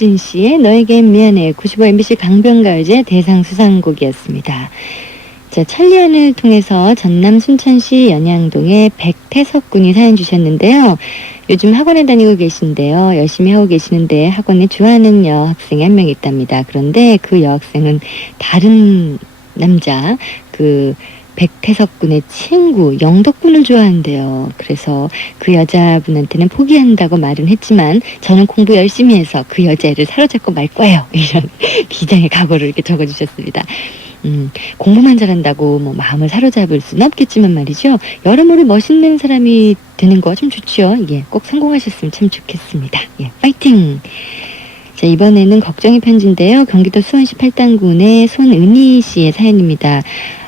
김수진 씨의 너에겐 미안해 95 MBC 강변가요제 대상 수상곡이었습니다. 자, 찰리안을 통해서 전남 순천시 연양동의 백태석 군이 사연 주셨는데요. 요즘 학원에 다니고 계신데요. 열심히 하고 계시는데 학원에 좋아하는 여학생이 한 명 있답니다. 그런데 그 여학생은 다른 남자 그 백태석 군의 친구 영덕군을 좋아한대요. 그래서 그 여자분한테는 포기한다고 말은 했지만 저는 공부 열심히 해서 그 여자애를 사로잡고 말 거예요. 이런 비장의 각오를 이렇게 적어주셨습니다. 공부만 잘한다고 뭐 마음을 사로잡을 수는 없겠지만 말이죠. 여러모로 멋있는 사람이 되는 거 좀 좋죠. 예, 꼭 성공하셨으면 참 좋겠습니다. 예, 파이팅! 자, 이번에는 걱정의 편지인데요. 경기도 수원시 팔당군의 손은희 씨의 사연입니다.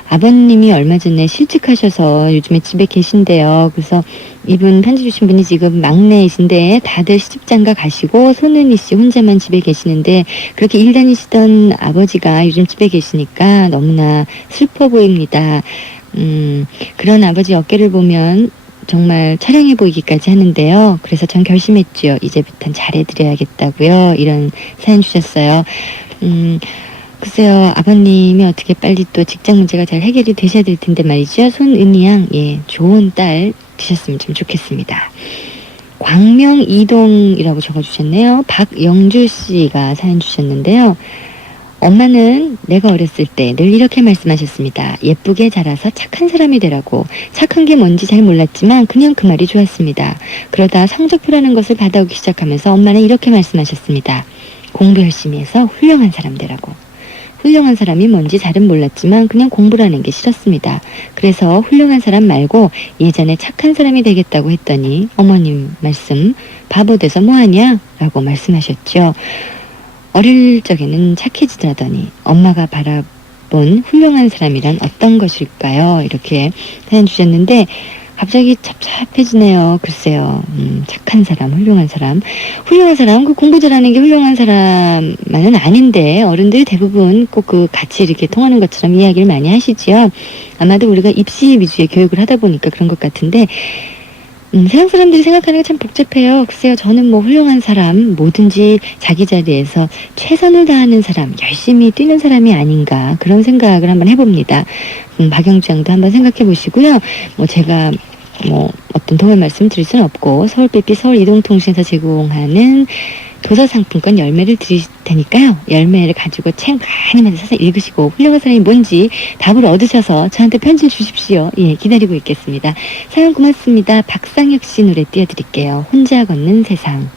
아버님이 얼마 전에 실직하셔서 요즘에 집에 계신데요. 그래서 이분 편지 주신 분이 지금 막내이신데 다들 시집장가 가시고 손은희 씨 혼자만 집에 계시는데 그렇게 일 다니시던 아버지가 요즘 집에 계시니까 너무나 슬퍼 보입니다. 그런 아버지 어깨를 보면 정말 처량해 보이기까지 하는데요. 그래서 전 결심했죠. 이제부터는 잘해드려야겠다고요. 이런 사연 주셨어요. 글쎄요, 아버님이 어떻게 빨리 또 직장 문제가 잘 해결이 되셔야 될 텐데 말이죠. 손은희 양, 예, 좋은 딸 되셨으면 좀 좋겠습니다. 광명이동이라고 적어주셨네요. 박영주 씨가 사연 주셨는데요. 엄마는 내가 어렸을 때 늘 이렇게 말씀하셨습니다. 예쁘게 자라서 착한 사람이 되라고. 착한 게 뭔지 잘 몰랐지만 그냥 그 말이 좋았습니다. 그러다 성적표라는 것을 받아오기 시작하면서 엄마는 이렇게 말씀하셨습니다. 공부 열심히 해서 훌륭한 사람 되라고. 훌륭한 사람이 뭔지 잘은 몰랐지만 그냥 공부라는 게 싫었습니다. 그래서 훌륭한 사람 말고 예전에 착한 사람이 되겠다고 했더니 어머님 말씀 바보 돼서 뭐하냐? 라고 말씀하셨죠. 어릴 적에는 착해지더라더니 엄마가 바라본 훌륭한 사람이란 어떤 것일까요? 이렇게 사연 주셨는데 갑자기 찹찹해지네요. 글쎄요. 착한 사람, 훌륭한 사람. 훌륭한 사람, 그 공부 잘하는 게 훌륭한 사람만은 아닌데 어른들이 대부분 꼭 그 같이 이렇게 통하는 것처럼 이야기를 많이 하시지요. 아마도 우리가 입시 위주의 교육을 하다 보니까 그런 것 같은데 세상 사람들이 생각하는 게 참 복잡해요. 글쎄요. 저는 뭐 훌륭한 사람, 뭐든지 자기 자리에서 최선을 다하는 사람, 열심히 뛰는 사람이 아닌가 그런 생각을 한번 해봅니다. 박영주 양도 한번 생각해 보시고요. 뭐 제가 뭐 어떤 도움의 말씀 드릴 수는 없고 서울PP 서울이동통신에서 제공하는 도서상품권 10매를 드릴 테니까요. 10매를 가지고 책 많이 많이 사서 읽으시고 훌륭한 사람이 뭔지 답을 얻으셔서 저한테 편지 주십시오. 예, 기다리고 있겠습니다. 사연 고맙습니다. 박상혁 씨 노래 띄워드릴게요. 혼자 걷는 세상.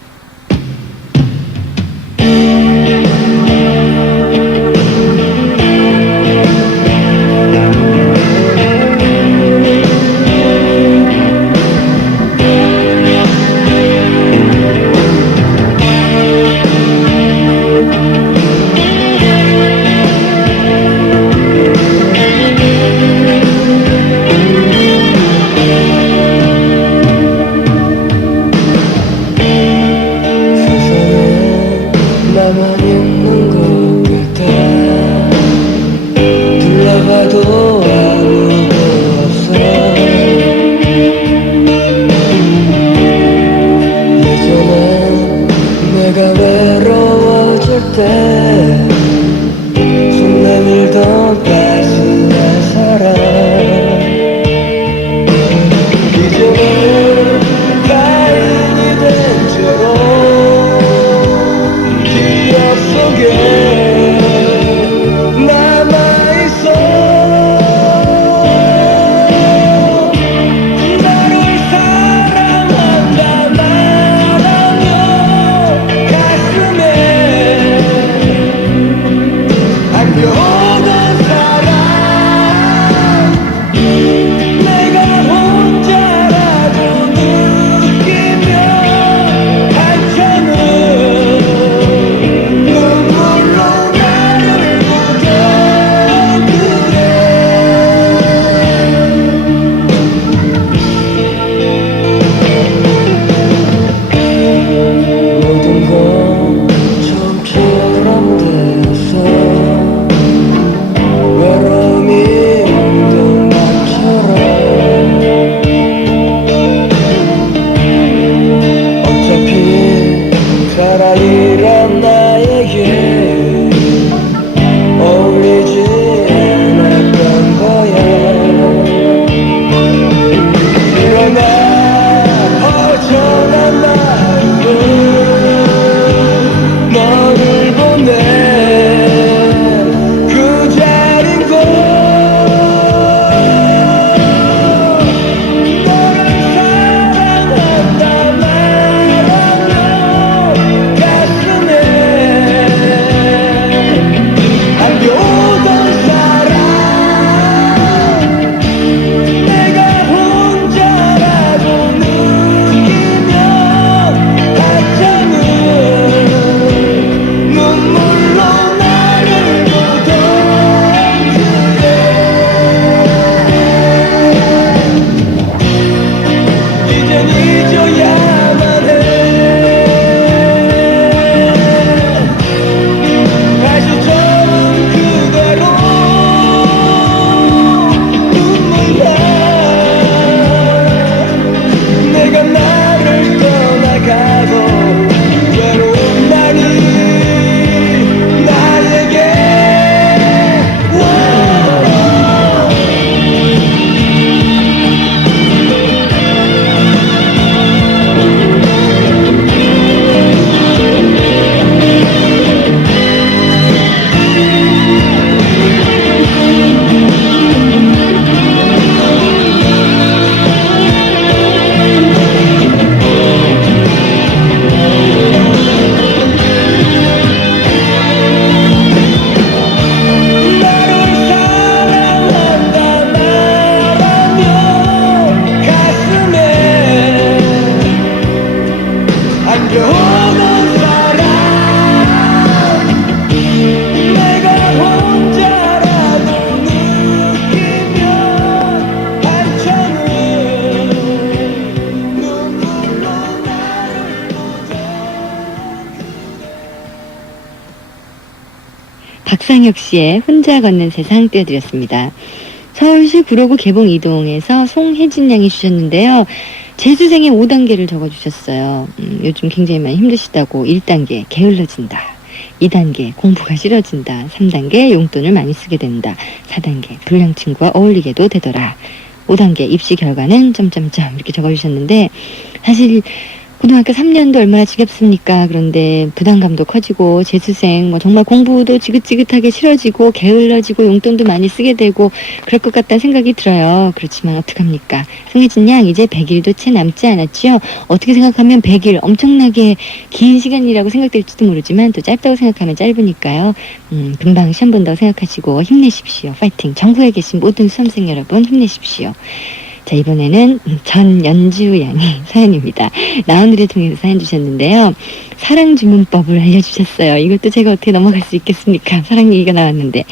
박상혁 씨의 혼자 걷는 세상 띄워드렸습니다. 서울시 구로구 개봉 이동에서 송혜진 양이 주셨는데요. 재수생의 5단계를 적어주셨어요. 요즘 굉장히 많이 힘드시다고. 1단계 게을러진다, 2단계 공부가 싫어진다, 3단계 용돈을 많이 쓰게 된다, 4단계 불량 친구와 어울리게도 되더라, 5단계 입시 결과는 점점점 이렇게 적어주셨는데, 사실 고등학교 3년도 얼마나 지겹습니까? 그런데 부담감도 커지고 재수생 정말 공부도 지긋지긋하게 싫어지고 게을러지고 용돈도 많이 쓰게 되고 그럴 것 같다는 생각이 들어요. 그렇지만 어떡합니까? 송혜진 양 이제 100일도 채 남지 않았지요. 어떻게 생각하면 100일 엄청나게 긴 시간이라고 생각될지도 모르지만 또 짧다고 생각하면 짧으니까요. 금방 시험 본다고 생각하시고 힘내십시오. 파이팅! 전국에 계신 모든 수험생 여러분 힘내십시오. 자, 이번에는 전연주 양이 사연입니다. 나온들을 통해서 사연 주셨는데요. 사랑 주문법을 알려주셨어요. 이것도 제가 어떻게 넘어갈 수 있겠습니까? 사랑 얘기가 나왔는데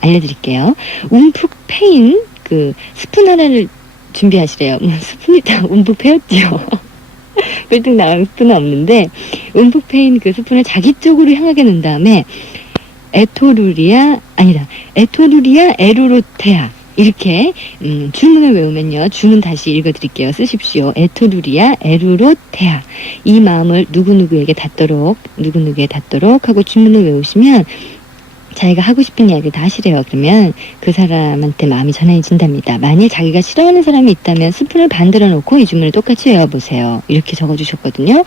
알려드릴게요. 움푹 패인 그 스푼 하나를 준비하시래요. 스푼이 다 움푹 패였죠. 뿔뚝 나온 스푼은 없는데 움푹 패인 그 스푼을 자기 쪽으로 향하게 놓은 다음에 에토루리아 에루로테아 이렇게 주문을 외우면요. 주문 다시 읽어드릴게요. 쓰십시오. 에토루리아 에루로테아. 이 마음을 누구누구에 닿도록 하고 주문을 외우시면 자기가 하고 싶은 이야기를 다 하시래요. 그러면 그 사람한테 마음이 전해진답니다. 만일 자기가 싫어하는 사람이 있다면 스푼을 반대로 놓고 이 주문을 똑같이 외워보세요. 이렇게 적어주셨거든요.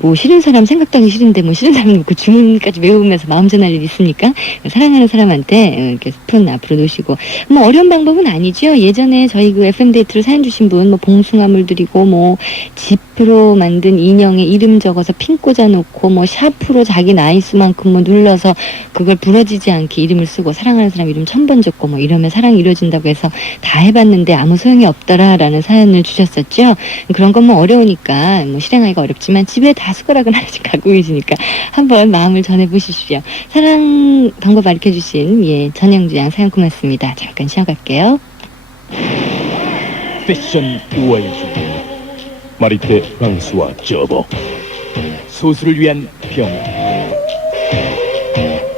뭐 싫은 사람 생각도 하기 싫은데 뭐 싫은 사람 놓고 주문까지 외우면서 마음 전할 일 있습니까? 사랑하는 사람한테 이렇게 스푼 앞으로 놓으시고 뭐 어려운 방법은 아니죠. 예전에 저희 그 FM데이트로 사연 주신 분 뭐 봉숭아물 드리고 뭐 지프로 만든 인형에 이름 적어서 핀 꽂아놓고 뭐 샤프로 자기 나이 수만큼 뭐 눌러서 그걸 부러지지 않게 이름을 쓰고 사랑하는 사람 이름 1000번 적고 뭐 이러면 사랑이 이루어진다고 해서 다 해봤는데 아무 소용이 없더라라는 사연을 주셨었죠. 그런 건 뭐 어려우니까 뭐 실행하기가 어렵지만 집에 다 숟가락은 하나씩 갖고 계시니까 한번 마음을 전해보십시오. 사랑 방법 알려주신 전영주 양 사연 고맙습니다. 잠깐 쉬어갈게요. 패션 우아의 주 마리테 프랑스와 저버 소수를 위한 병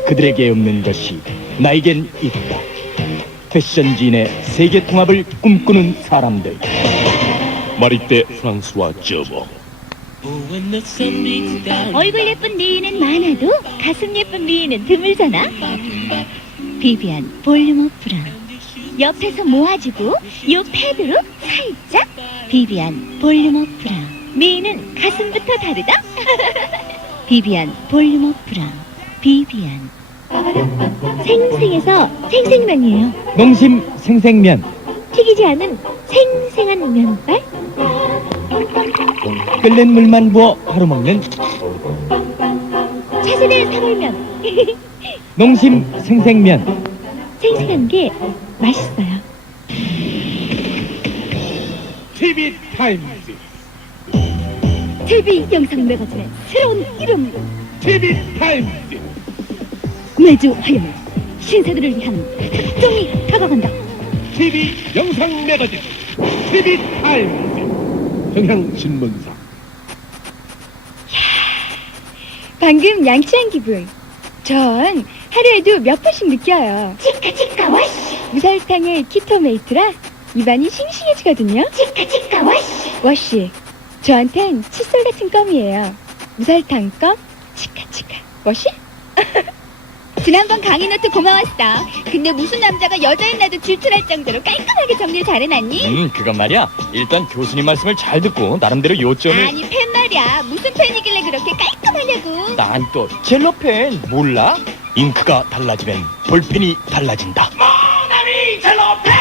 그들에게 없는 것이 나에겐 있다. 패션지인의 세계 통합을 꿈꾸는 사람들 마리테 프랑스와 저버. 얼굴 예쁜 미인은 많아도 가슴 예쁜 미인은 드물잖아. 비비안 볼륨 업 브라운. 옆에서 모아주고 요 패드로 살짝. 비비안 볼륨 업 브라운. 미인은 가슴부터 다르다. 비비안 볼륨 업 브라운. 비비안. 생생해서 생생면이에요. 농심 생생면. 튀기지 않은 생생한 면발. 끓는 물만 부어 바로 먹는 차세대 사골면. 농심 생생면. 생생한 게 맛있어요. TV 타임즈. TV 영상 매거진의 새로운 이름. TV 타임즈. 매주 화요일 신세들을 위한 특종이 다가간다. TV 영상 매거진 TV 타임즈. 경향신문사. 방금 양치한 기분. 전 하루에도 몇 번씩 느껴요. 치카 워시. 무설탕의 키토메이트라 입안이 싱싱해지거든요. 치카 워시. 워시. 저한텐 칫솔 같은 껌이에요. 무설탕 껌, 치카 워시? 지난번 강의 노트 고마웠어. 근데 무슨 남자가 여자인 나도 질투할 정도로 깔끔하게 정리를 잘해놨니? 그건 말이야. 일단 교수님 말씀을 잘 듣고 나름대로 요점을. 아니 펜 말이야. 무슨 펜이길래 그렇게 깔끔하냐고. 난 또 젤로펜 몰라? 잉크가 달라지면 볼펜이 달라진다. 모나미 젤로펜.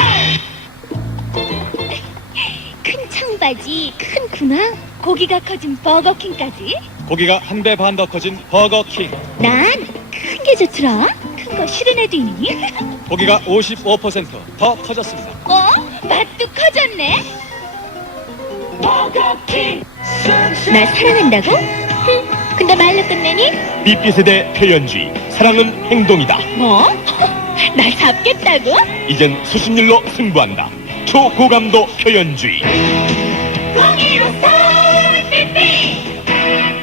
큰 청바지, 큰 군화, 고기가 커진 버거킹까지. 고기가 한 배 반 더 커진 버거킹. 난 큰 게 좋더라. 큰 거 싫은 애도 있니? 고기가 55% 더 커졌습니다. 맛도 커졌네. 버거킹. 날 사랑한다고? 근데 말로 끝내니? 삐삐세대 표현주의. 사랑은 행동이다. 뭐? 날 잡겠다고? 이젠 수신율로 승부한다. 초고감도 표현주의.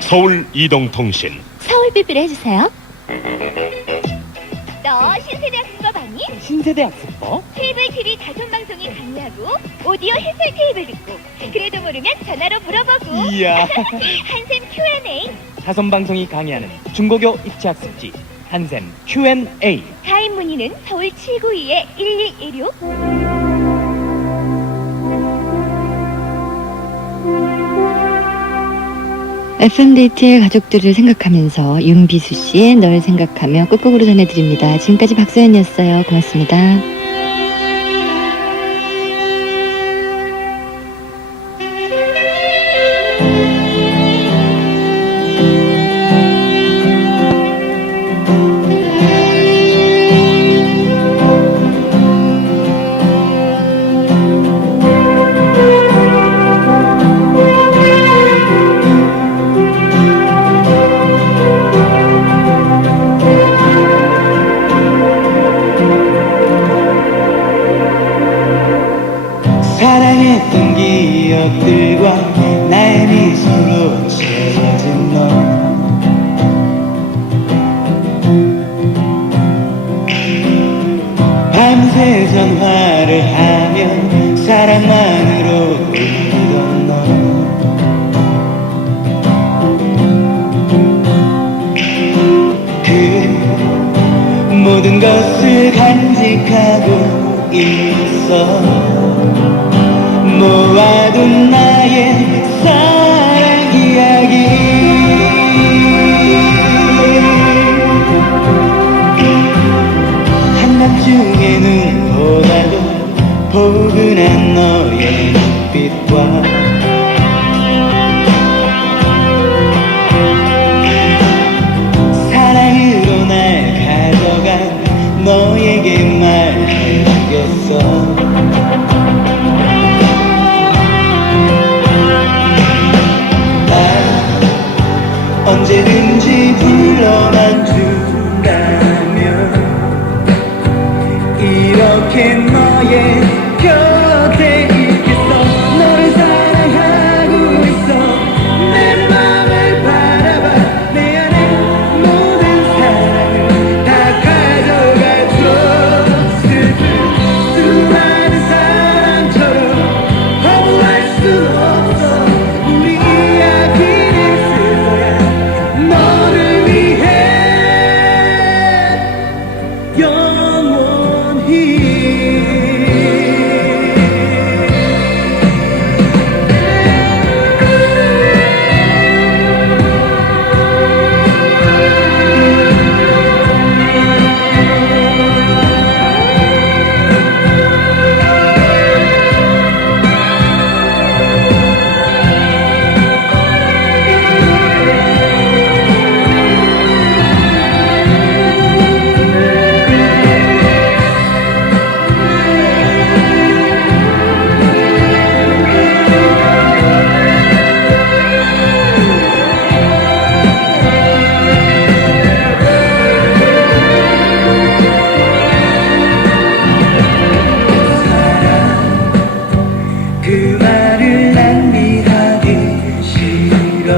서울 이동통신. 서울 삐삐를 해주세요. 너 신세대 학습법? 케이블 TV 다솜방송이 강의하고 오디오 해설 테이블 듣고 그래도 모르면 전화로 물어보고 이야. 한샘 Q&A 다솜방송이 강의하는 중고교 입시학습지 한샘 Q&A. 가입 문의는 서울 792-1116 FM데이트의 가족들을 생각하면서 윤비수 씨의 널 생각하며 끝곡으로 전해드립니다. 지금까지 박소연이었어요. 고맙습니다. 사랑했던 기억들과 나의 미소로 채워진 너 밤새 전화를 하며 사랑만으로 울던 너 그 모든 것을 간직하고 있어 모아둔 나의 사랑 이야기 한밤중에 눈보다도 포근한 너의 눈빛과 사랑으로 날 가져간 너에게 말해주겠어 언제든지 불러만 준다면 이렇게 너의 곁에 있겠어 너를 사랑하고 있어 내 맘을 바라봐 내 안에 모든 사랑을 다 가져가줘 슬픈 수많은 사랑처럼 허무할 수 없어 우리 이야기를 쓸 거야 너를 위해 영원히 그 말을 낭비하기 싫어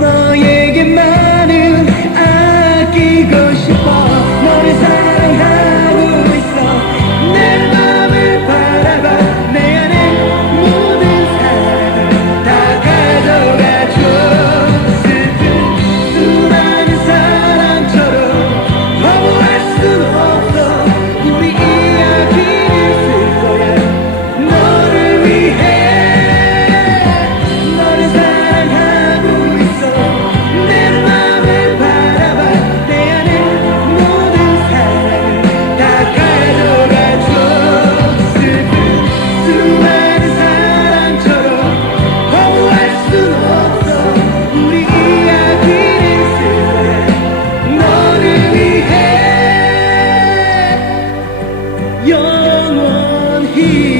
너에게만은 아끼고 싶어 너를 사랑하고 있어 내 맘을 바라봐 내 안에 모든 사랑을 다 가져가줘 슬픈 수많은 사랑처럼 허무할 순 없어 우리 이야기를 쓸 거야 너를 위해 너를 사랑하고 있어 내 맘을 바라봐 내 안에 모든 사랑을 다 가져가줘 슬픈 수많은 사랑처럼 허무할 순 없어 우리 이야기를 쓸 거야 너를 위해 영원히